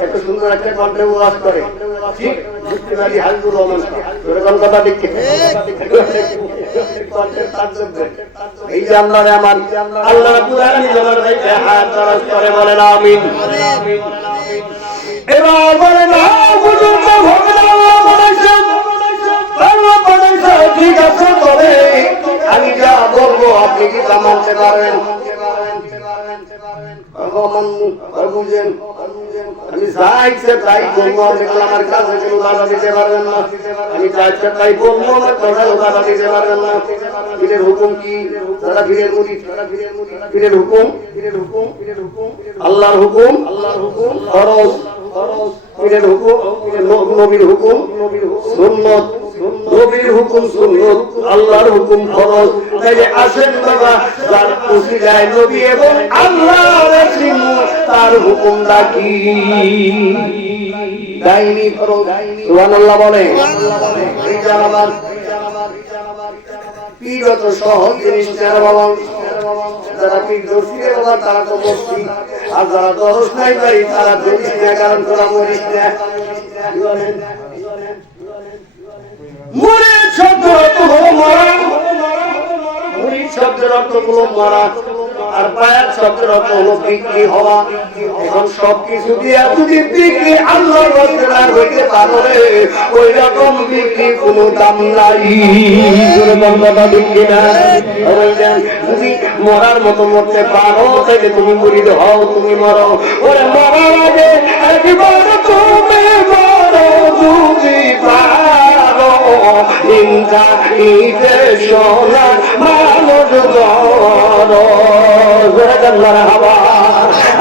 এত সুন্দর একটা কণ্ঠে ওয়াজ করে, ঠিক যুক্তিবাদী হাজুর রহমান এরকম কথা দেখে এই যে আল্লাহরে আমার আল্লাহ রাব্বুল আলামিন আমার ভাইকে হাত দরাজ করে বলেন আমিন। এবার বলেন হুজুর তো ভগবান আল্লাহ বানাইছেন, আল্লাহ বানাইছে ঠিক আছে, তবে আমি যা বলবো আপনি কি তা মানতে পারবেন? আমি যা ইচ্ছে তাই বলবো, আমার কাছে কেউ বাধা দিতে পারবেন না। আমি যা ইচ্ছে তাই বলবো, আমার কথায় বাধা দিতে পারবেন না। পীরের হুকুম কি? যারা পীরের মুরিদ, পীরের হুকুম আল্লাহর হুকুম, ফরজ, পীরের হুকুম নবীর হুকুম সুন্নত, নবীর হুকুম সুন্নত, আল্লাহর হুকুম ফরজ। তাইলে আসেন বাবা যার উসিলায় নবী এবং আল্লাহর তার হুকুমটা কি? দাইনি ফরজ। সুবহানাল্লাহ বলে। এই জানাবার পীরত সহজ জিনিস যারা বাবা, যারা পীর দর্শিরে বাবা তারা তো বসছি, আর যারা দরস নাই ভাই তারা দরিস না, কারণ তোরা মরিস না। মুরিদ শব্দের অর্থ হলো মারা, মুরিদ শব্দের অর্থ হলো মারা। আর পায়ের শব্দের অর্থ হলো বিক্রি হওয়া। এখন সবকিছু দিয়ে যদি বিক্রি আল্লাহর রাস্তায় না হইতে পারে, ওই রকম বিক্রি কোনো দাম নাই। বিক্রি না যদি মরার মতো মরতে পারো, তাহলে তুমি মুরিদ হও, তুমি মরো। ওরে মরার আগে একবার তুমি মরো, তুমি পারো ইনকা ইতে সোনা মানুষ ধরো।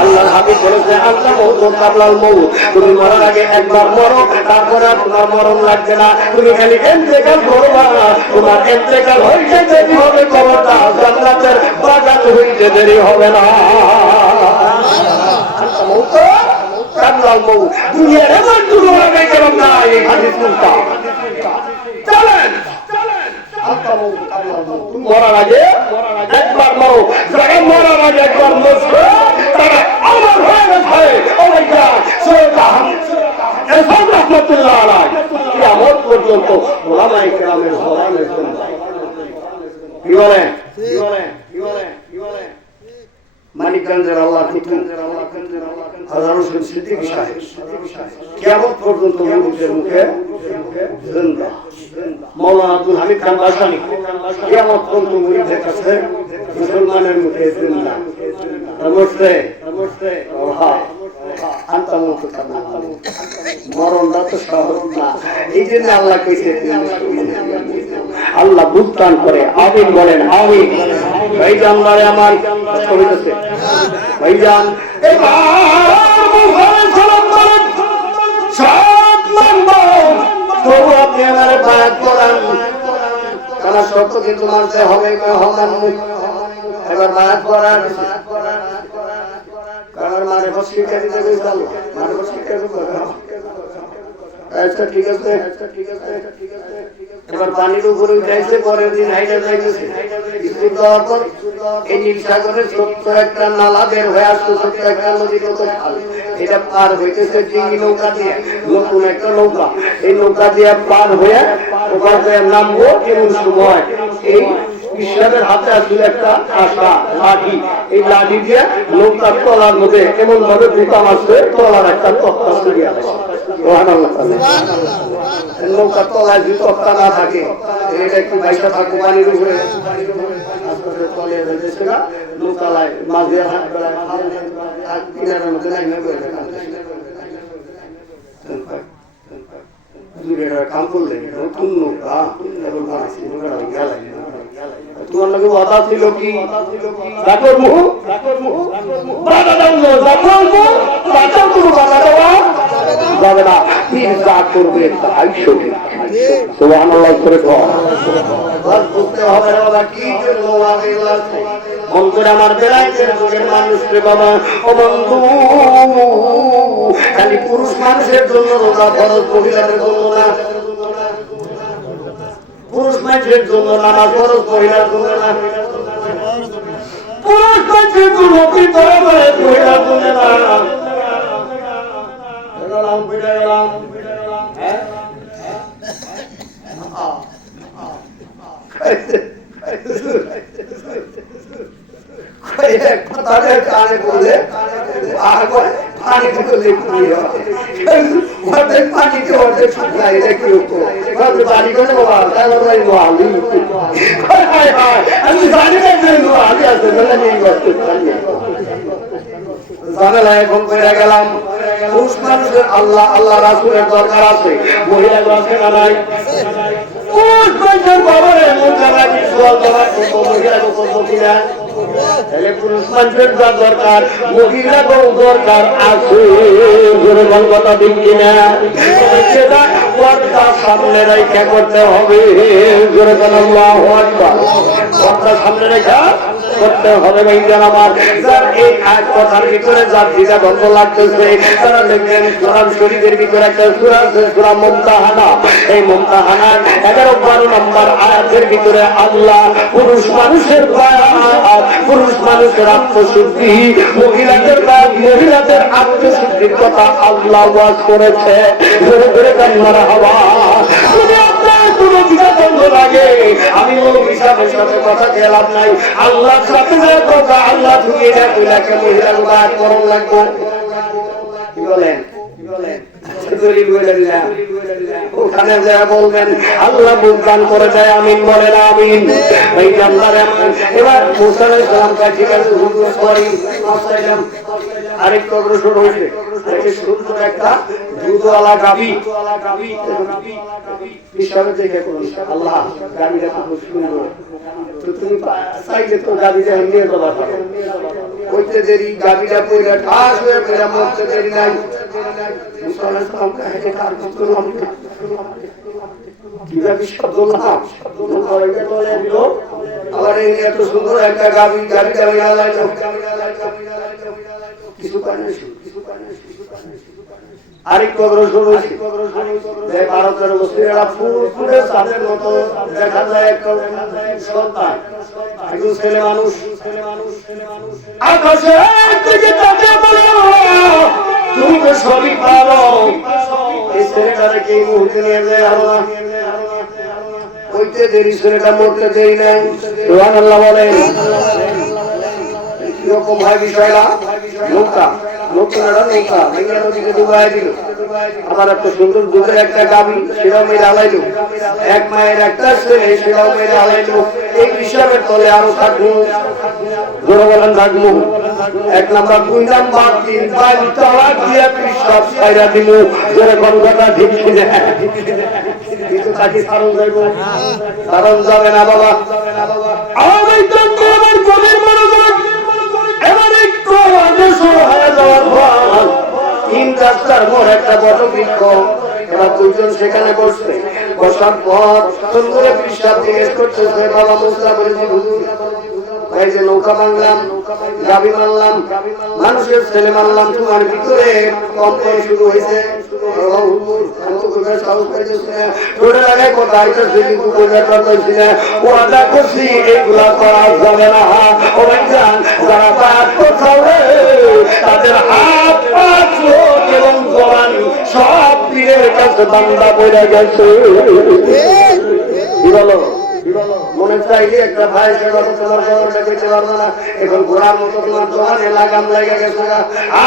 আল্লাহর হাবিব বলেছে, আল্লাহ মৌত কাবলাল মৌত, তুমি মরার আগে একবার মরো, তারপরে তোমার মরণ লাগবে না, তুমি খালি ইন্তেকাল করবা। তোমার ইন্তেকাল হইতে দেরি হবে, কবরটা জান্নাতের বাগান হইতে দেরি হবে না। মৌত কাবলাল মৌত, দুনিয়ার এমন কোনো লাগাই গেলাম না এই হাদিস শুনতা। চলেন মরার আগে একবার মরো, যারা মরার আগে একবার মরছে তারা আমার হয়ে গেছে। রহমতুল্লাহ আলাইহি কিয়ামত পর্যন্ত ওলামায়ে কেরামের জবানের জন্য কি বলে মানিকগঞ্জের আল্লাহ কুতুব হাজার হোসেন সিদ্দিকী সাহেব কিয়ামত পর্যন্ত মুরিদের মুখে জিন্দা। মাওলানা আব্দুল হামিদ খান বাসানী কিয়ামত পর্যন্ত মুরিদের কাছে মুসলমানের মুখে জিন্দা। নমস্তে নমস্তে। মরণটা তো সহজ না, এই জন্য আল্লাহ কইছে আল্লাহ বুঝতান করে। আমিন বলেন আমিন। ভাইজান বারে আমার কবিতাছে ভাইজান সব মানব, তবু আপনি আমার বায়াত করান, কারণ শর্ত কিন্তু মানতে হবে। এবার বায়াত করার কারণ মানে শিক্ষা দিতে গেছে আল্লাহ, মানে শিক্ষা দিতে। আচ্ছা ঠিক আছে, এবার পানির উপরে উঠাইছে, পরের দিন হাইটা যাইতেছে। স্কুল যাওয়ার পর এই নীল সাগরের ছোট্ট একটা নালা বের হয়ে আসতো, ছোট্ট একটা নদী মতো খাল। এটা পার হইতেছে ডিঙ্গি নৌকা দিয়ে, নতুন একটা নৌকা। এই নৌকা দিয়ে পার হয়ে ওপার হয়ে নামবো। এমন সময় এই ঈশ্বরের হাতে আসলে একটা আশা লাঠি, এই লাঠি দিয়ে নৌকার তলার মধ্যে এমন ভাবে ঢুকাম আসছে, তলার একটা তক্তা সরিয়ে আসে। নৌকার তলায় যদি তক্তা না থাকে, এটা একটু বাইশটা থাকবো পানির উপরে নৌকালায় মাঝে কিনারের মধ্যে কাম করলেন নতুন নৌকা তোমার লগে ওয়াদা ছিল কি রাখর মুহ বাধা দাও না, রাখর মুহ বাধা দেওয়া যাবে না। পীর যা করবে তাই শোনে। সুবহানাল্লাহ করে বুঝতে হবে বাবা কি জন্য আছে বন্ধুরা। আমার বেলায়েতের যুগের মানুষ রে বাবা, ও বন্ধু, খালি পুরুষ মানুষের জন্য রোজা ফরজ, মহিলাদের জন্য না। পুরুষ মানুষের জন্য নামাজ ফরজ, মহিলার জন্য না। পুরুষ মানুষের জন্য পিতরে করে, মহিলার জন্য না। তাদের কানে বলে পানিতে অর্ধেক শুকনা, এটা কি হতো বাড়ি করে আমি জানি ঝামেলায় এখন করে গেলাম। পুরুষ মানুষের আল্লাহ আল্লাহ রাসূলের দরকার আছে, মহিলা আছে না নাই? পুরুষ মানুষের বাবারে মধ্যে রাখি সোয়াল দেওয়ার মতো মহিলা করবো কিনা? তাহলে পুরুষ মানুষের যা দরকার মহিলাকেও দরকার আছে। কথা দিন কিনা? সেটা পর্দা সামনে রেখে করতে হবে। পর্দা সামনে রেখা করতে হবে। ভাইজান আমার, যার এই কথার ভিতরে যার দ্বিধা দ্বন্দ্ব লাগতেছে, তারা দেখবেন কোরআন শরীফের ভিতরে একটা সূরা আছে, সূরা মুমতাহানা। এই মুমতাহানার 11-12 নম্বর আয়াতের ভিতরে আল্লাহ পুরুষ মানুষের পুরুষ মানুষের আত্মশুদ্ধি, মহিলাদের আত্মশুদ্ধির কথা আল্লাহ ওয়াজ করেছে। ধরে ধরে কান্নার হাওয়া দ্বিধাদ্বন্দ্ব লাগে, আমি মৌলভী সাহেবের সাথে কথা খেলাম নাই, আল্লাহর সাথে কথা, আল্লাহ তুমি এটা কইলাকে মহিলার বাদ করণ লাগবো। কি বলেন? ওখানে যারা বলবেন আল্লাহ বুঝদান করে দেয়, আমিন বলেন আমিন। এই জানলার এবার মুসা আলাইহিস সালাম ঠিক আছে হুজুর সরি আসসালাম আরেকটু অগ্রসর হয়েছে, সুন্দর একটা দুধওয়ালা গাভী হিসাবে দেখে করুন আল্লাহ গাভীটা খুব সুন্দর, তো তুমি চাইলে তো গাভীটা নিয়ে যাওয়া পারো, হইতে দেরি গাভীটা পয়লা ঠাস হয়ে ফেরা মরতে দেরি নাই। মুসা আলাইহিস সালাম কাছে কার কিছু নাম কিভাবে শব্দ না পয়লা বলে দিল, আবার এই এত সুন্দর একটা গাভীটা লাগাইলো, কিছু কারণে আরেকটু অগ্রসর হয়েছে, ভারতের মুসলিমরা ফুলে তাদের মতো দেখা যায় একটা সন্তান, একজন ছেলে মানুষ আকাশে থেকে তাকে বলো তুমি তো সবই পারো, এই ছেলেটারে কি মুহূর্তে নিয়ে যায় আল্লাহ হইতে দেরি, ছেলেটা মরতে দেরি নেই, সুবহানাল্লাহ বলেন। কিরকম হয় বিষয়টা? নৌকা আবার এত সুন্দর দুধের একটা গাভী সেটাও মেরে আলাইলো, এক মায়ের একটা ছেলে সেটাও মেরে আলাইলো, এই হিসাবের তলে আরো থাকবো, জোরে বলেন থাকবো। এক নাম্বার কুইন্টাল বা 3 পাঁচ তালাক দিয়ে সব ছাইরা দিল, জোরে কোন কথা ঠিক কিনা? কিছু কাটি সারণ যাইব, সারণ যাবে না বাবা। আমার গভীর মনোযোগ, এবার একটু অগ্রসর হয়ে যাওয়ার পর 3 রাস্তার মোড় একটা বড় বৃক্ষ, এবার দুজন সেখানে বসছে, বসার পর সুন্দর পিসাব জিজ্ঞেস করতেছে, বাবা মুসা বলেছি হুজুর এই যে নৌকা বাংলাম, গাভী মারলাম, মানুষের ছেলে মারলাম, তোমার ভিতরে কম্পন শুরু হয়েছে, তাদের হাত পা চোখ এবং জবান সব পীরের কাছে বান্দা পড়ে গেছে। কি বলো? মনে চাইলে একটা ভাই সেবা তোমার জবানটা পেতে পারবো না, এখন ঘোড়ার মতো তোমার জবানে লাগাম লেগে গেছে,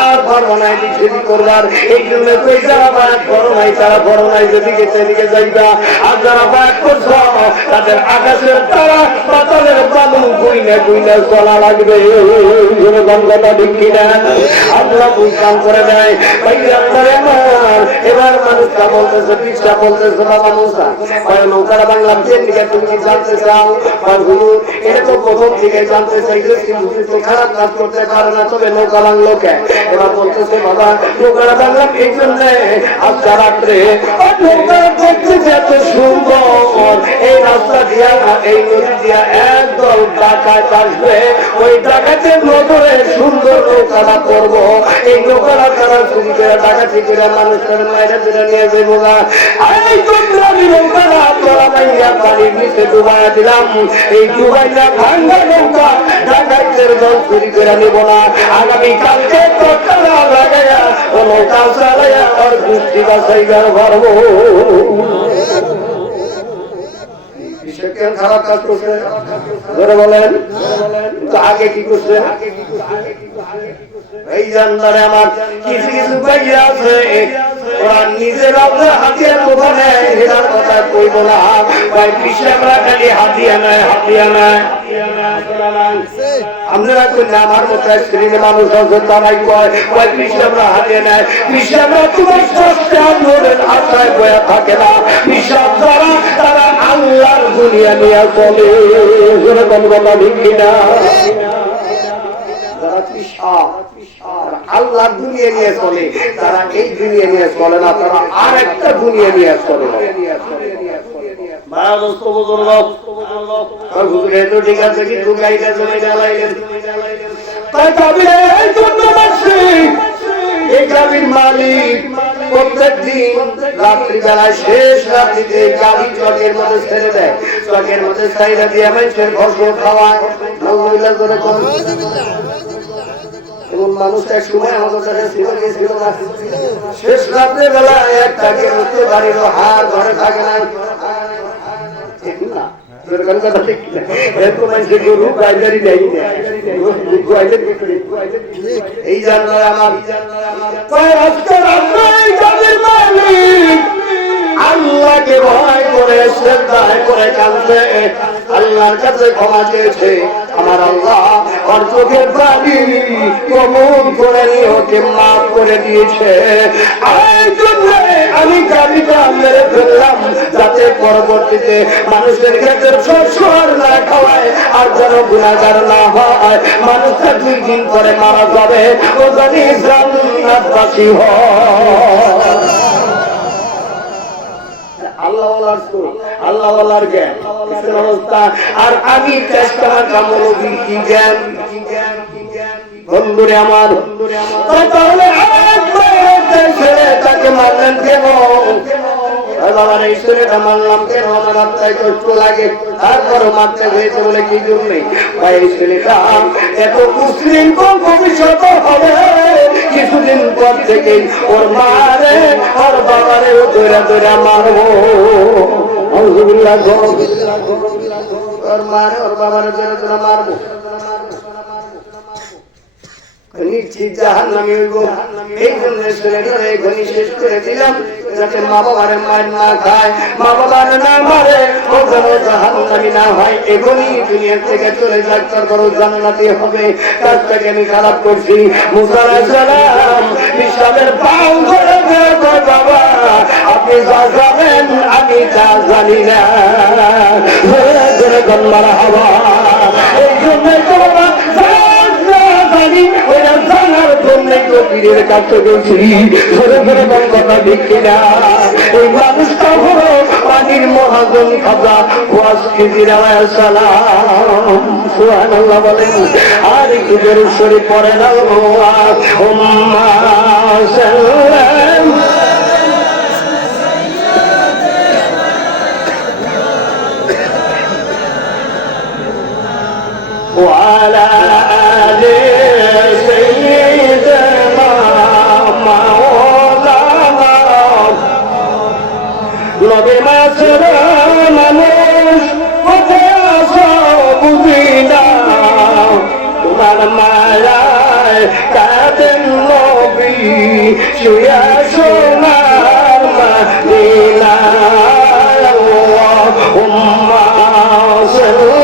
আর পারবো না এদিক সেদিক করবার, এই জন্য কই যারা বায়াত করো নাই তারা বড় নাই যেদিকে সেদিকে যাইবা, আর যারা বায়াত করছো তাদের আকাশের তারা পাতালের বালু গুইনে গুইনে চলা লাগবে, গঙ্গাটা ঠিক কিনা? আল্লাহ বুঝতাম করে দেয় এবার মানুষটা বলতেছে, পিসটা বলতেছে, বাবা মুসা নৌকার বাংলার দিকে তুমি জানতে চাও? এটা তো প্রথম থেকে জানতে চাইলে কিন্তু তো খারাপ কাজ করতে পারে না, তবে নৌকা বাংলো কে? এবার বলতেছে বাবা নৌকাটা বাংলাম এই জন্য আজকে রাত্রে নৌকা দেখতে এত সুন্দর, এই রাস্তা দিয়া এই নদী দিয়া একদল ডাকাত আসবে, ওই ডাকাতের নজরে সুন্দর নৌকাটা করবো, এই নৌকাটা তারা চুরি করে ডাকাতি করে মানুষের মায়েরা তুলে নিয়ে যাবো না, এই চন্দ্রাবী নৌকাটা তোরা মাইয়া পানির নিচে ডুবাইয়া দিলাম, এই ডুবাইয়া ভাঙ্গা নৌকা ডাকাতের দল চুরি করে নিব না, আগামী কালকে তৎকালা লাগাইয়া ও নৌকা চালাইয়া আর দৃষ্টি বাঁচাইবার পারবো। খারাপ কাজ করছে ধরে বলেন, তো আগে কি করছে? এই জানলারে আমার কিছু কিছু ভাইয়া আছে, ওরা নিজের হাতিয়ার দোকানে হেরার কথা কইব না, ভাই পিসাবরা খালি হাতিয়া নেয়, হাতিয়া নেয়। আপনারা কইলে আমার মতো শ্রেণীর মানুষ আছে, তারাই কয় ভাই পিসাবরা হাতিয়ে নেয়, পিসাবরা তোমার স্রষ্টার আশায় বয়া থাকে না, পিসাব যারা তারা আল্লাহর দুনিয়া নিয়ে চলে, যেরকম কথা ঠিক কিনা? যারা পিসাব আল্লাহর দুনিয়া নিয়ে চলে, তারা এই দুনিয়া নিয়ে চলে না, তারা আর একটা দুনিয়া নিয়ে চলে। ঠিক আছে কিন্তু গাইটা জমি জ্বালাইলেন, তাই এই জন্য এই গাভীর মালিক প্রত্যেক দিন রাত্রি বেলায় শেষ রাত্রিতে গাভী চকের মধ্যে ছেড়ে দেয়, চকের মধ্যে চাইরা দিয়ে মানুষের ফসল খাওয়ায়। এবং মানুষ এক সময় আমাদের কাছে ছিল না, শেষ রাত্রে বেলায় একটা বাড়ির হার ঘরে থাকে না, না সেরকম কথা ঠিক না এত মানুষ গরু গাইদারি দেয় এই জন্য আমার আল্লাহকে ভয় করে শ্রদ্ধায় করে কাঁদছে আল্লাহর কাছে ক্ষমা চেয়েছে আমার আল্লাহ ওর চোখের পানি কবুল করে নিয়ে ওকে মাফ করে দিয়েছে আমি গাড়িটা মেরে ফেললাম যাতে পরবর্তীতে মানুষের ক্ষেত্রে সর না খাওয়ায় আর যেন গুনাহগার না হয় মানুষটা 2 দিন পরে মারা যাবে ও জানি জান্নাতবাসী হয় আল্লাহওয়ালার জ্ঞান অবস্থা আর আমি চেষ্টা কামল কি জ্ঞান বন্ধুরে আমার তাহলে তাকে মারলেন কেন বাবার এই শরীরটা মারলাম কেন আমার আত্মায় কষ্ট লাগে তারপরও মারতে হয়েছে বলে কি জন্য ভাই এই ছেলেটা এত উশৃঙ্খল ভবিষ্যৎ হবে কিছুদিন পর থেকে ওর মারে ওর বাবারে দৌড়া দৌড়া মারবো ওর মারে ওর বাবারে দৌড়া দৌড়া মারবো নিশ্চিত জাহান্নামী হইব এই জন্য ছেলেটারে ঘনি শেষ করে দিলাম যাতে মা বাবার মার না খায় মা বাবার না মারে ও যেন জাহান্নামী না হয় এখনই দুনিয়া থেকে চলে যাক তারপর জান্নাতি হবে কাজটাকে আমি খারাপ করছি মুসা আলাইহিস সালাম বিশালের পাও ধরে কয় বাবা আপনি যা জানেন আমি তা জানি না মারহাবা এই জন্যই তো বাবা ওইটা জানার জন্য পীরের কাছে গেছি ধরে ধরে কথা দেখি না এই মানুষটা হলো পানির মহাজন খাজা ওয়াজ খিজির আলাইহিস সালাম সুবহানাল্লাহ বলেন আর কি দরুদ শরীফ পড়েন আল্লাহুম্মা সাল্লাম وعلى آل سيدنا مولانا নবী মাসের মানুষ কোথায় আসো বুঝি না তোমার মায়ায় কাঁদেন নবী শুয়া সোনার মদিনা আল্লাহুম্মা সাল্লি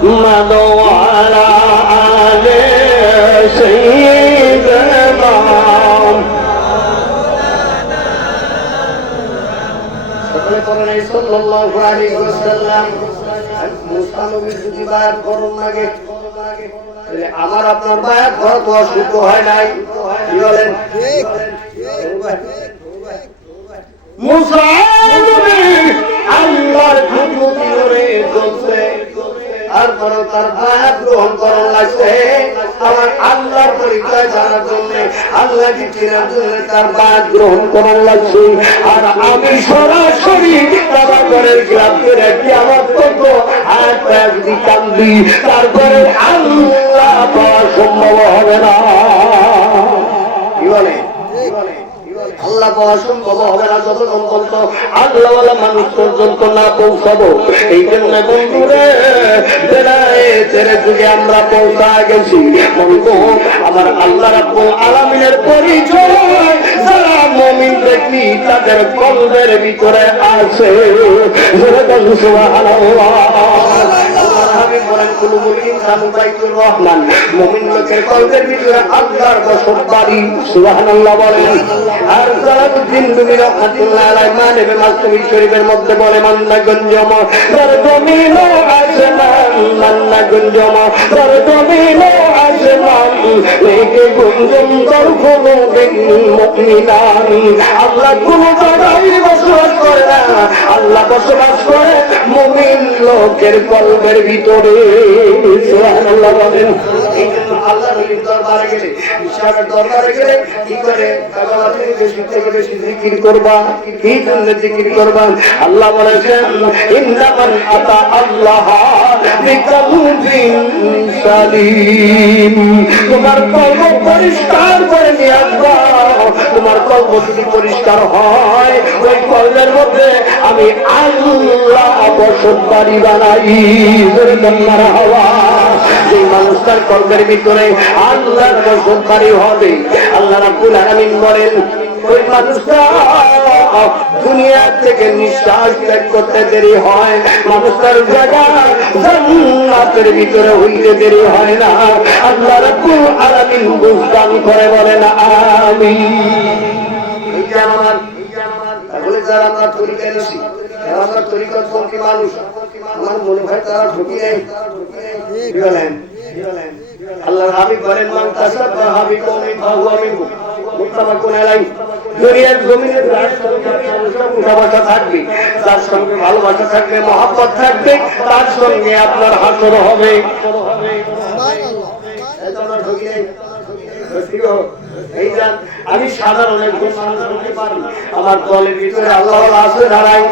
وعلى آل سيدنا সকলে পড়েন সাল্লাল্লাহু আলাইহি ওয়াসাল্লাম মুসা নবী যদি বায়াত করুন লাগে আমার আপনার বায়াত করা তো অশুদ্ধ হয় নাই কি বলেন ঠিক মুসা নবী আল্লাহর হুকুম করে চলছে তারপরে তার বায়াত গ্রহণ করার লাগছে আমার আল্লাহর পরিচয় জানার জন্য আল্লাহকে চেনার জন্য তার বায়াত গ্রহণ করার লাগছে আর আমি সরাসরি বাবা ঘরের গ্লাভ করে কিয়ামত পর্যন্ত হাত পায়ে যদি কান্দি তারপরে আল্লাহ পাওয়া সম্ভব হবে না কি বলে আল্লাহ পাওয়া সম্ভব হবে না যতক্ষণ পর্যন্ত আল্লাহওয়ালা মানুষ পর্যন্ত না পৌঁছাবো এই জন্য বন্ধুরে বেলায়েতের যুগে আমরা পৌঁছা গেছি বন্ধু আমার আল্লাহ রাব্বুল আলামিনের পরিচয় যারা মুমিন দেখবি তাদের কলবের ভিতরে আছে সুবহানাল্লাহ আমি বলেন কুলুবুল ইনসানু বাইতুর রহমান মুমিন লোকের কলবের ভিতরে আল্লাহর বসতবাড়ি সুবহানাল্লাহ বলেন আর জালালউদ্দিন রুমি রাহমাতুল্লাহ আলাইহি মানবে মাসতুমি শরীফের মধ্যে বলে মান্না গঞ্জম দর জমিন আসমান মান্না গঞ্জম দর জমিন আসমান লেগে গুঞ্জম দর কুলুবিল মুমিনান আল্লাহ কোন জায়গায় বসবাস করে না আল্লাহ বসবাস করে মুমিন লোকের কলবের ভিতরে সুবহানাল্লাহ বলেন এই জন্য আল্লাহর দরবারে গেলে ঈশ্বরের দরবারে গেলে কি করে বেশি থেকে বেশি জিকির করবা কি জন্য জিকির করবা আল্লাহ বলেছেন ইন্নামান আতা আল্লাহ বিকলবিন সালিম। তোমার কলব পরিষ্কার করে নিয়ে আসবা। তোমার কলব যদি পরিষ্কার হয়, ওই কলবের মধ্যে আমি আল্লাহ বসতবাড়ি বানাই। মারহাবা। যে মানুষটার কলবের ভিতরে আল্লাহর বসতবাড়ি হবে, আল্লাহ রাব্বুল আলামিন বলেন ওই মানুষটা দুনিয়া থেকে নিঃশ্বাস ত্যাগ করতে দেরি হয়, মানুষটার জায়গা জান্নাতের ভিতরে হইতে দেরি হয় না। আল্লাহ রাব্বুল আলামিন বুঝদান করে বলেন আমিন। এই যে আমার তাহলে যারা আমরা তরিকা নিছি, যারা আমরা তরিকতপন্থী মানুষ, আমার মনে হয় তারা ঠকি নেই। কি বলেন? আল্লাহর হাবিব বলেন মান তাসাব্বাহা বিকওমিন ফাহুয়া মিনহুম। মুত্তাফাকুন আলাইহি। দুনিয়ার জমিনে যার সঙ্গে ভালোবাসা থাকবে, যার সঙ্গে ভালোবাসা থাকবে, মহব্বত থাকবে, তার সঙ্গে আপনার হাসর হবে। আমি সাধারণ একজন মানুষ হতে পারি, আমার দলের ভিতরে আল্লাহ আছে দাঁড়াই।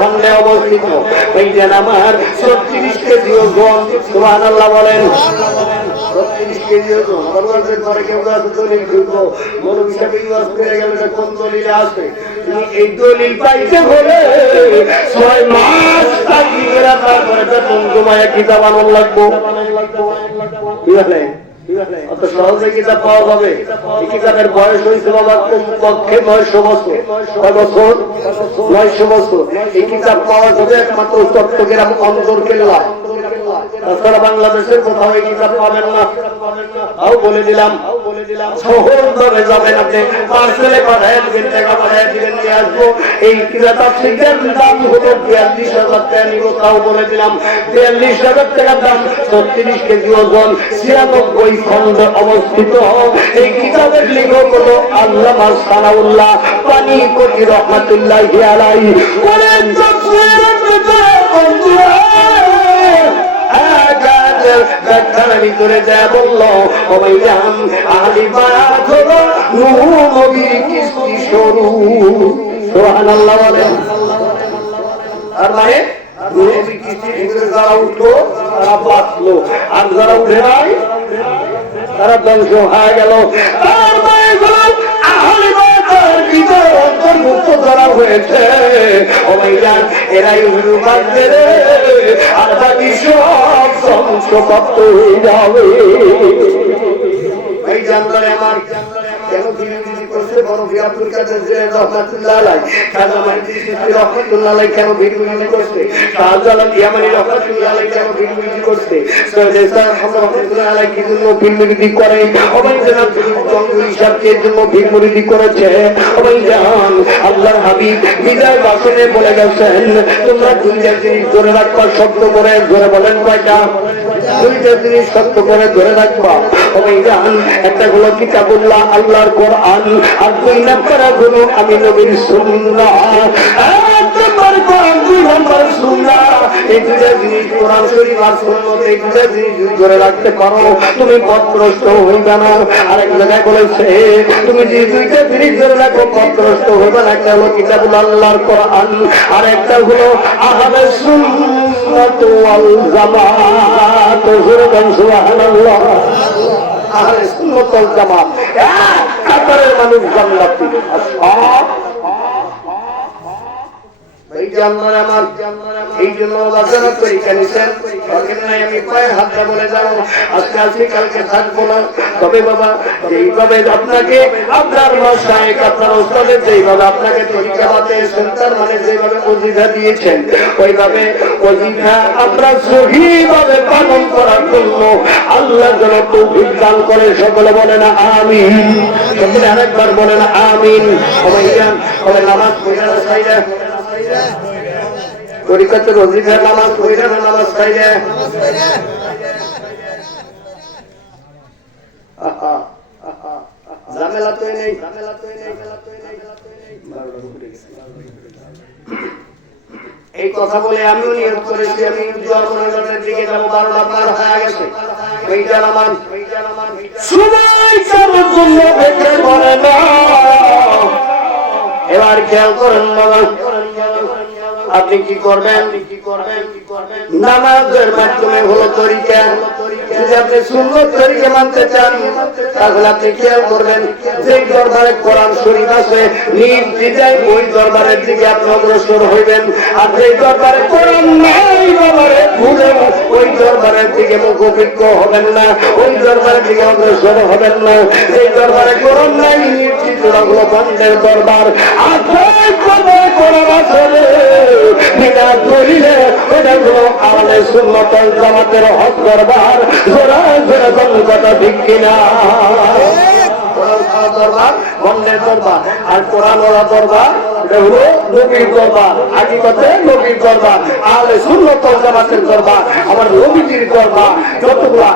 খন্ডে অবস্থিত ওই যেন আমার 36 কেজি ওজন। সুবহানাল্লাহ বলেন। 36 কেজি ওজন। বলবেন পরে কেউ আছে দলিল খুঁজবো, মৌলভী সাহেব ওয়াজ করে গেল, কোন দলিলে আছে? তুমি এই দলিল পাইতে হলে 6 মাস তাকিয়ে তারপরে বেতন জমায়া কিতাব আনন্দ লাগবো। কি বলে? অত সহজে কিতাব পাওয়া যাবে? এই কিতাবের বয়স হয়েছে বাবা কমপক্ষে 900 বছর। কয় বছর? 900 বছর। এই কিতাব পাওয়া যাবে একমাত্র চট্টগ্রাম অন্দর কেল্লা, তাছাড়া বাংলাদেশের কোথাও এই কিতাব পাবেন না। তাও বলে দিলাম, শহর ধরে যাবেন আপনি, পার্সেলে পাঠায় দিবেন, টাকা পাঠায় দিবেন, নিয়ে আসবো। এই কিতাব শিখের দাম হলো 42,000 টাকা নিব। তাও বলে দিলাম 42,000 টাকার দাম, 36 কেজি ওজন, 96 খন্ড অবস্থিত। এই কিতাবের লেখক হলো আল্লামা সানাউল্লাহ পানিপতি রহমাতুল্লাহি আলাইহি। বলেন তাফসীরের ভিতরে বন্ধুরা ব্যাখ্যার ভিতরে যা বলল, ওবাইয়াম আহলি বায়াত হলো নূহ নবীর কিস্তি শুরু। সুবহানাল্লাহ বলেন। আর মানে নূহ নবীর কিস্তির ভিতরে যারা উঠলো তারা বাঁচলো, আর যারা উঠে নাই তারা ধ্বংস হয়ে গেল। তার মানে আহলি বায়াতের ভিতরে অন্তর্ভুক্ত যারা হয়েছে, ওবাইয়াম এরাই হলো বাঁচবে, আর বাকি সব ধ্বংসপ্রাপ্ত হয়ে যাবে। এই জানলায় আমার কেন বিরোধী করছে বড় আব্দুল কাদের জিলানী রহমাতুল্লাহ আলাইহি, খাজা মাইনুদ্দিন চিশতি রহমাতুল্লাহ আলাইহি কেন বিরোধী করছে, শাহজালাল ইয়ামানী রহমাতুল্লাহ আলাইহি কেন বিরোধী করছে, সৈয়দ ইসলাম রহমাতুল্লাহ আলাইহি কি জন্য বিরোধী করে, ওবাই জানাব গঙ্গুলি সাহেব কে জন্য বিরোধী করেছে। ওবাই জান আল্লাহর হাবিব বিদায় ভাষণে বলে গেছেন, তোমরা দুইটা জিনিস ধরে রাখবা, শক্ত করে ধরে বলেন কয়টা? দুইটা জিনিস শক্ত করে ধরে রাখবা। ওবাই জান একটা হলো কিতাবুল্লাহ আল্লাহর কোরআন, আর 2 নম্বর হলো আমি নবীর সুন্নাহ। তোমার কোরআন 2 নম্বর সুন্নাহ। এই দুইটা জিনিস কোরআন শরীফ আর সুন্নাত, এই দুইটা জিনিস ধরে রাখতে পারো তুমি পথভ্রষ্ট হইবে না। আরেক জায়গায় বলেছে তুমি যে দুইটা জিনিস ধরে রাখো পথভ্রষ্ট হইবে না। একটা হলো কিতাবুল আল্লাহর কোরআন, আর একটা হলো আহলে সুন্নাত ওয়াল জামাত। সুবহানাল্লাহ। আহলে সুন্নাত ওয়াল জামাত এক কাতারের মানুষ জান্নাতি। এই জান্নাত আমার, এই জন্য বাজার তরিকা নিছেন। আমি পায়ের হাতটা বলে যাবো, আজকে আজকে কালকে থাকবো না। তবে বাবা যেইভাবে আপনাকে আপনার মাশায়েখ আপনার ওস্তাদের যেইভাবে আপনাকে তরিকা বাতাইছেন, তার মানে যেভাবে ওজিফা দিয়েছেন, ওইভাবে ওজিফা আমরা সহিভাবে পালন করার জন্য আল্লাহ যেন তৌফিক দান করে। সকলে বলে না আমিন। সকলে আরেকবার বলে না আমিন। সবাই যান, সবাই নামাজ পড়ে সাইরা তরিকাতে ওজিফা নামাজ পড়ে নামাজ খাইলে ঝামেলা তো নেই, ঝামেলা তো নেই। এই কথা বলে আমিও নিয়ত করেছি আমি জোয়ার মনোনয়নের দিকে যাবো, 12টা পার হয়ে গেছে। এইটার আমার সময় কারোর জন্য বেঁচে পড়ে না। এবার খেয়াল করেন বাবা, আপনি কি করবেন? নামাজের মাধ্যমে হলো তরিকা। যদি আপনি সুন্নত তরিকা মানতে চান তাহলে আপনি খেয়াল করবেন, যে দরবারে কোরআন শরীফ আছে নির্দ্বিধায় ওই দরবারের দিকে আপনি অগ্রসর হইবেন। আর যে দরবারে কোরআন নাই বাবারে ঘুরে ওই দরবারের দিকে মুখোপিক্ষ হবেন না, ওই দরবারের দিকে অগ্রসর হবেন না। যে দরবারে কোরআন নাই নির্দিষ্ট হলো বন্ধের দরবার। আর কোরআন আছে বিনা দলিলে ওটা হলো আহলে সুন্নাত ওয়াল জামাতের হক দরবার। জোরে জোরে বলুন কথা ঠিক কিনা? কোরআন দরবার বন্ধের দরবার, আর কোরআন ওয়ালা দরবার এটা হলো নবীর দরবার। হাকিকতে নবীর দরবার, আহলে সুন্নাত ওয়াল জামাতের দরবার, আমার নবীজির দরবার। যতগুলা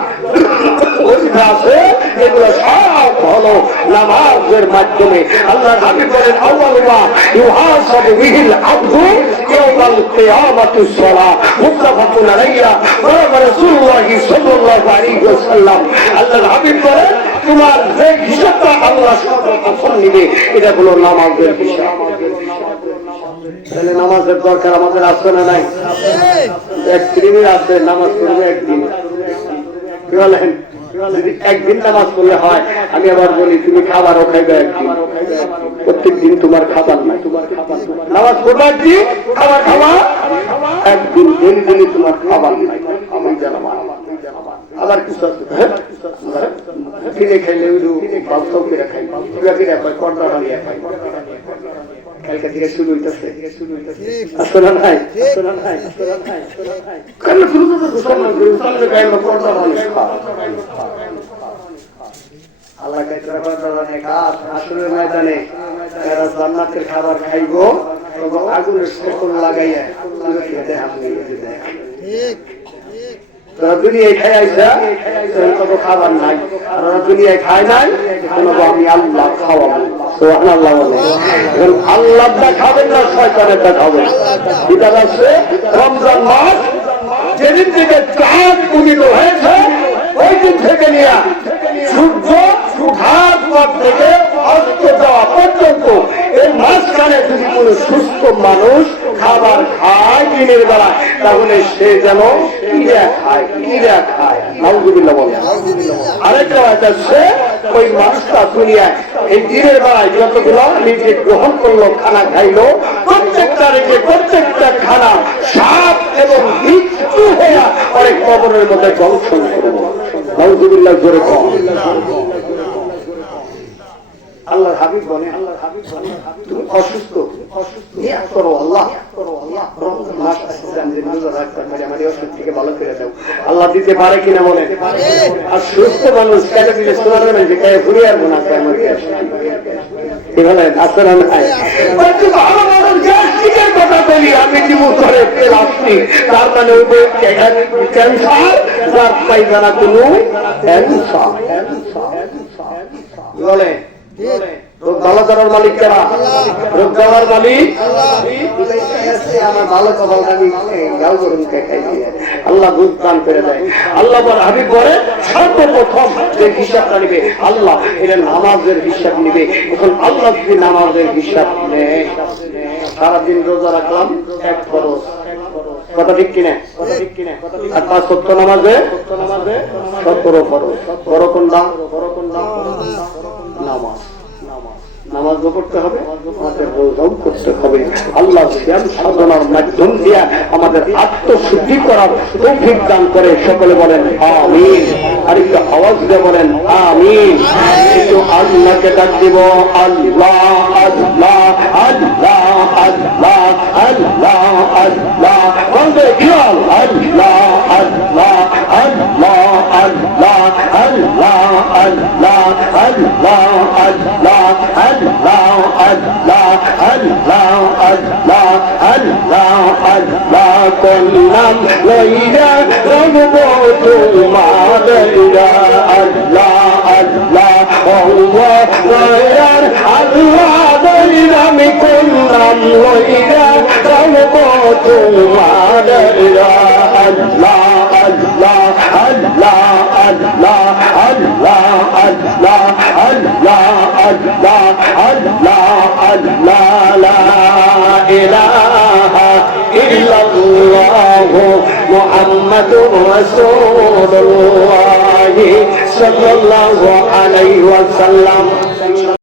ওইটা আছে এগুলো সব হলো নামাজের মাধ্যমে। আল্লাহর হাবিব বলেন, আউয়ালুমা ইউহাসাবু বিহিল আবদু ইয়াওমাল কিয়ামাতিস সালাহ। মুত্তাফাকুন আলাইহি ওয়া রাসূলুল্লাহ সাল্লাল্লাহু আলাইহি ওয়াসাল্লাম। আল্লাহর হাবিব বলেন, তোমার যে হিসাবটা আল্লাহ সর্বপ্রথম নিবে এটা হলো নামাজের হিসাব। তাহলে নামাজের দরকার আমাদের আছে না নাই? এক শ্রেণীর আছে নামাজ পড়বে একদিন। কি বলেন? যদি একদিন নামাজ পড়লে হয়, আমি আবার বলি তুমি খাবারও খাইবে একদিন, প্রত্যেক দিন তোমার খাবার নাই। নামাজ পড়বে একদিন, খাবার খাওয়া একদিন, দিন দিনে তোমার খাবার নাই। আমি জানাবো আবার কিছু আছে কিনে খাইলে বাচ্চাও কিনে খাই, কিনে খাই, কন্টা বানিয়ে খাই। কালকে থেকে শুরু হইতেছে, আসলে নাই কেন শুরু আল্লাহ আসলে ময়দানে যারা জান্নাতের খাবার খাইবো আগুনের শেকল লাগাইয়া দুনিয়ায় খাই আইসা কত খাবার নাই, দুনিয়ায় খাই নাই আমি আল্লাহ খাওয়াবো। আল্লাহটা খাবেন না শয়তানেরটা খাবেন। এটা হচ্ছে রমজান মাস যেদিন থেকে চাঁদ উদিত হয়েছে ওই দিন থেকে নিয়ে সূর্য উঠার পর থেকে অস্ত যাওয়া পর্যন্ত এই মাঝখানে যদি কোনো সুস্থ মানুষ খাবার খায় দিনের বেলা, তাহলে সে যেন কিরা খায়। নাউযুবিল্লাহ বলে। আরেকটা আছে ওই মানুষটা দুনিয়ায় এই দিনের বেলায় যতগুলো নিজে গ্রহণ করলো, খানা খাইলো, প্রত্যেকটা রেখে প্রত্যেকটা খানা সাপ এবং মৃত্যু হয়ে অনেক কবরের মধ্যে দংশন করবো। নাউযুবিল্লাহ জোরে কম। আল্লাহর হাবিব বলে, তুমি অসুস্থ করো, আল্লাহ ভালো করে দাও। আল্লাহ দিতে পারে কিনা বলে। আর সুস্থ মানুষ কেটে দিলে শোনা যাবে যে কে ঘুরে আসবো না কি বলেন? আসলে কথা বলি আমি করে আপনি তার মানে ক্যান্সার তার পাইখানা কোনো বলে রোগ ভালো করার মালিক কারা? রোগ দেওয়ার মালিক আমার ভালো কথা আল্লাহ বুঝ দান করে দেয়। আল্লাহ হাবিব করে সর্বপ্রথম যে হিসাবটা নিবে আল্লাহ, এটা নামাজের হিসাব নিবে। এখন আল্লাহ যদি নামাজের হিসাব নেয়, সারাদিন রোজা রাখলাম এক খরচ, কথা ঠিক কিনা? আর 5 ওয়াক্ত নামাজে 17 খরচ। বড় কোনটা? নামাজ। নামাজ পড়তে হবে, আমাদের রোজাও করতে হবে। আল্লাহ জ্ঞান সাধনার মাধ্যম দিয়ে আমাদের আত্মশুদ্ধি করার তৌফিক দান করে। সকলে বলেন আমিন। আর একটু আওয়াজ দিয়ে বলেন আমিন। একটু আল্লাহকে ডাক দিব, আল্লাহ আল্লাহ আল্লাহ আল্লাহ আল্লাহ আল্লাহ বলবে খেয়াল, আল্লাহ আল্লাহ আল্লাহ আল্লাহ আল্লাহ আল্লাহ আল্লাহ আল্লাহ আল্লাহ আল্লাহ আল্লাহ আল্লাহ আল্লাহ আল্লাহ করলাম লইরা রব তোমার লইরা আল্লাহ আল্লাহ আল্লাহ আল্লাহ লইরা আমি করলাম লইরা রব তোমার আল্লাহ আল্লাহ আল্লাহ আল্লাহ আল্লাহ আল্লাহ আল্লাহ আল্লাহ আল্লাহ আল্লাহ লা ইলাহা ইল্লাল্লাহ মুহাম্মাদুর রাসূলুল্লাহ সাল্লাল্লাহু আলাইহি ওয়াসাল্লাম।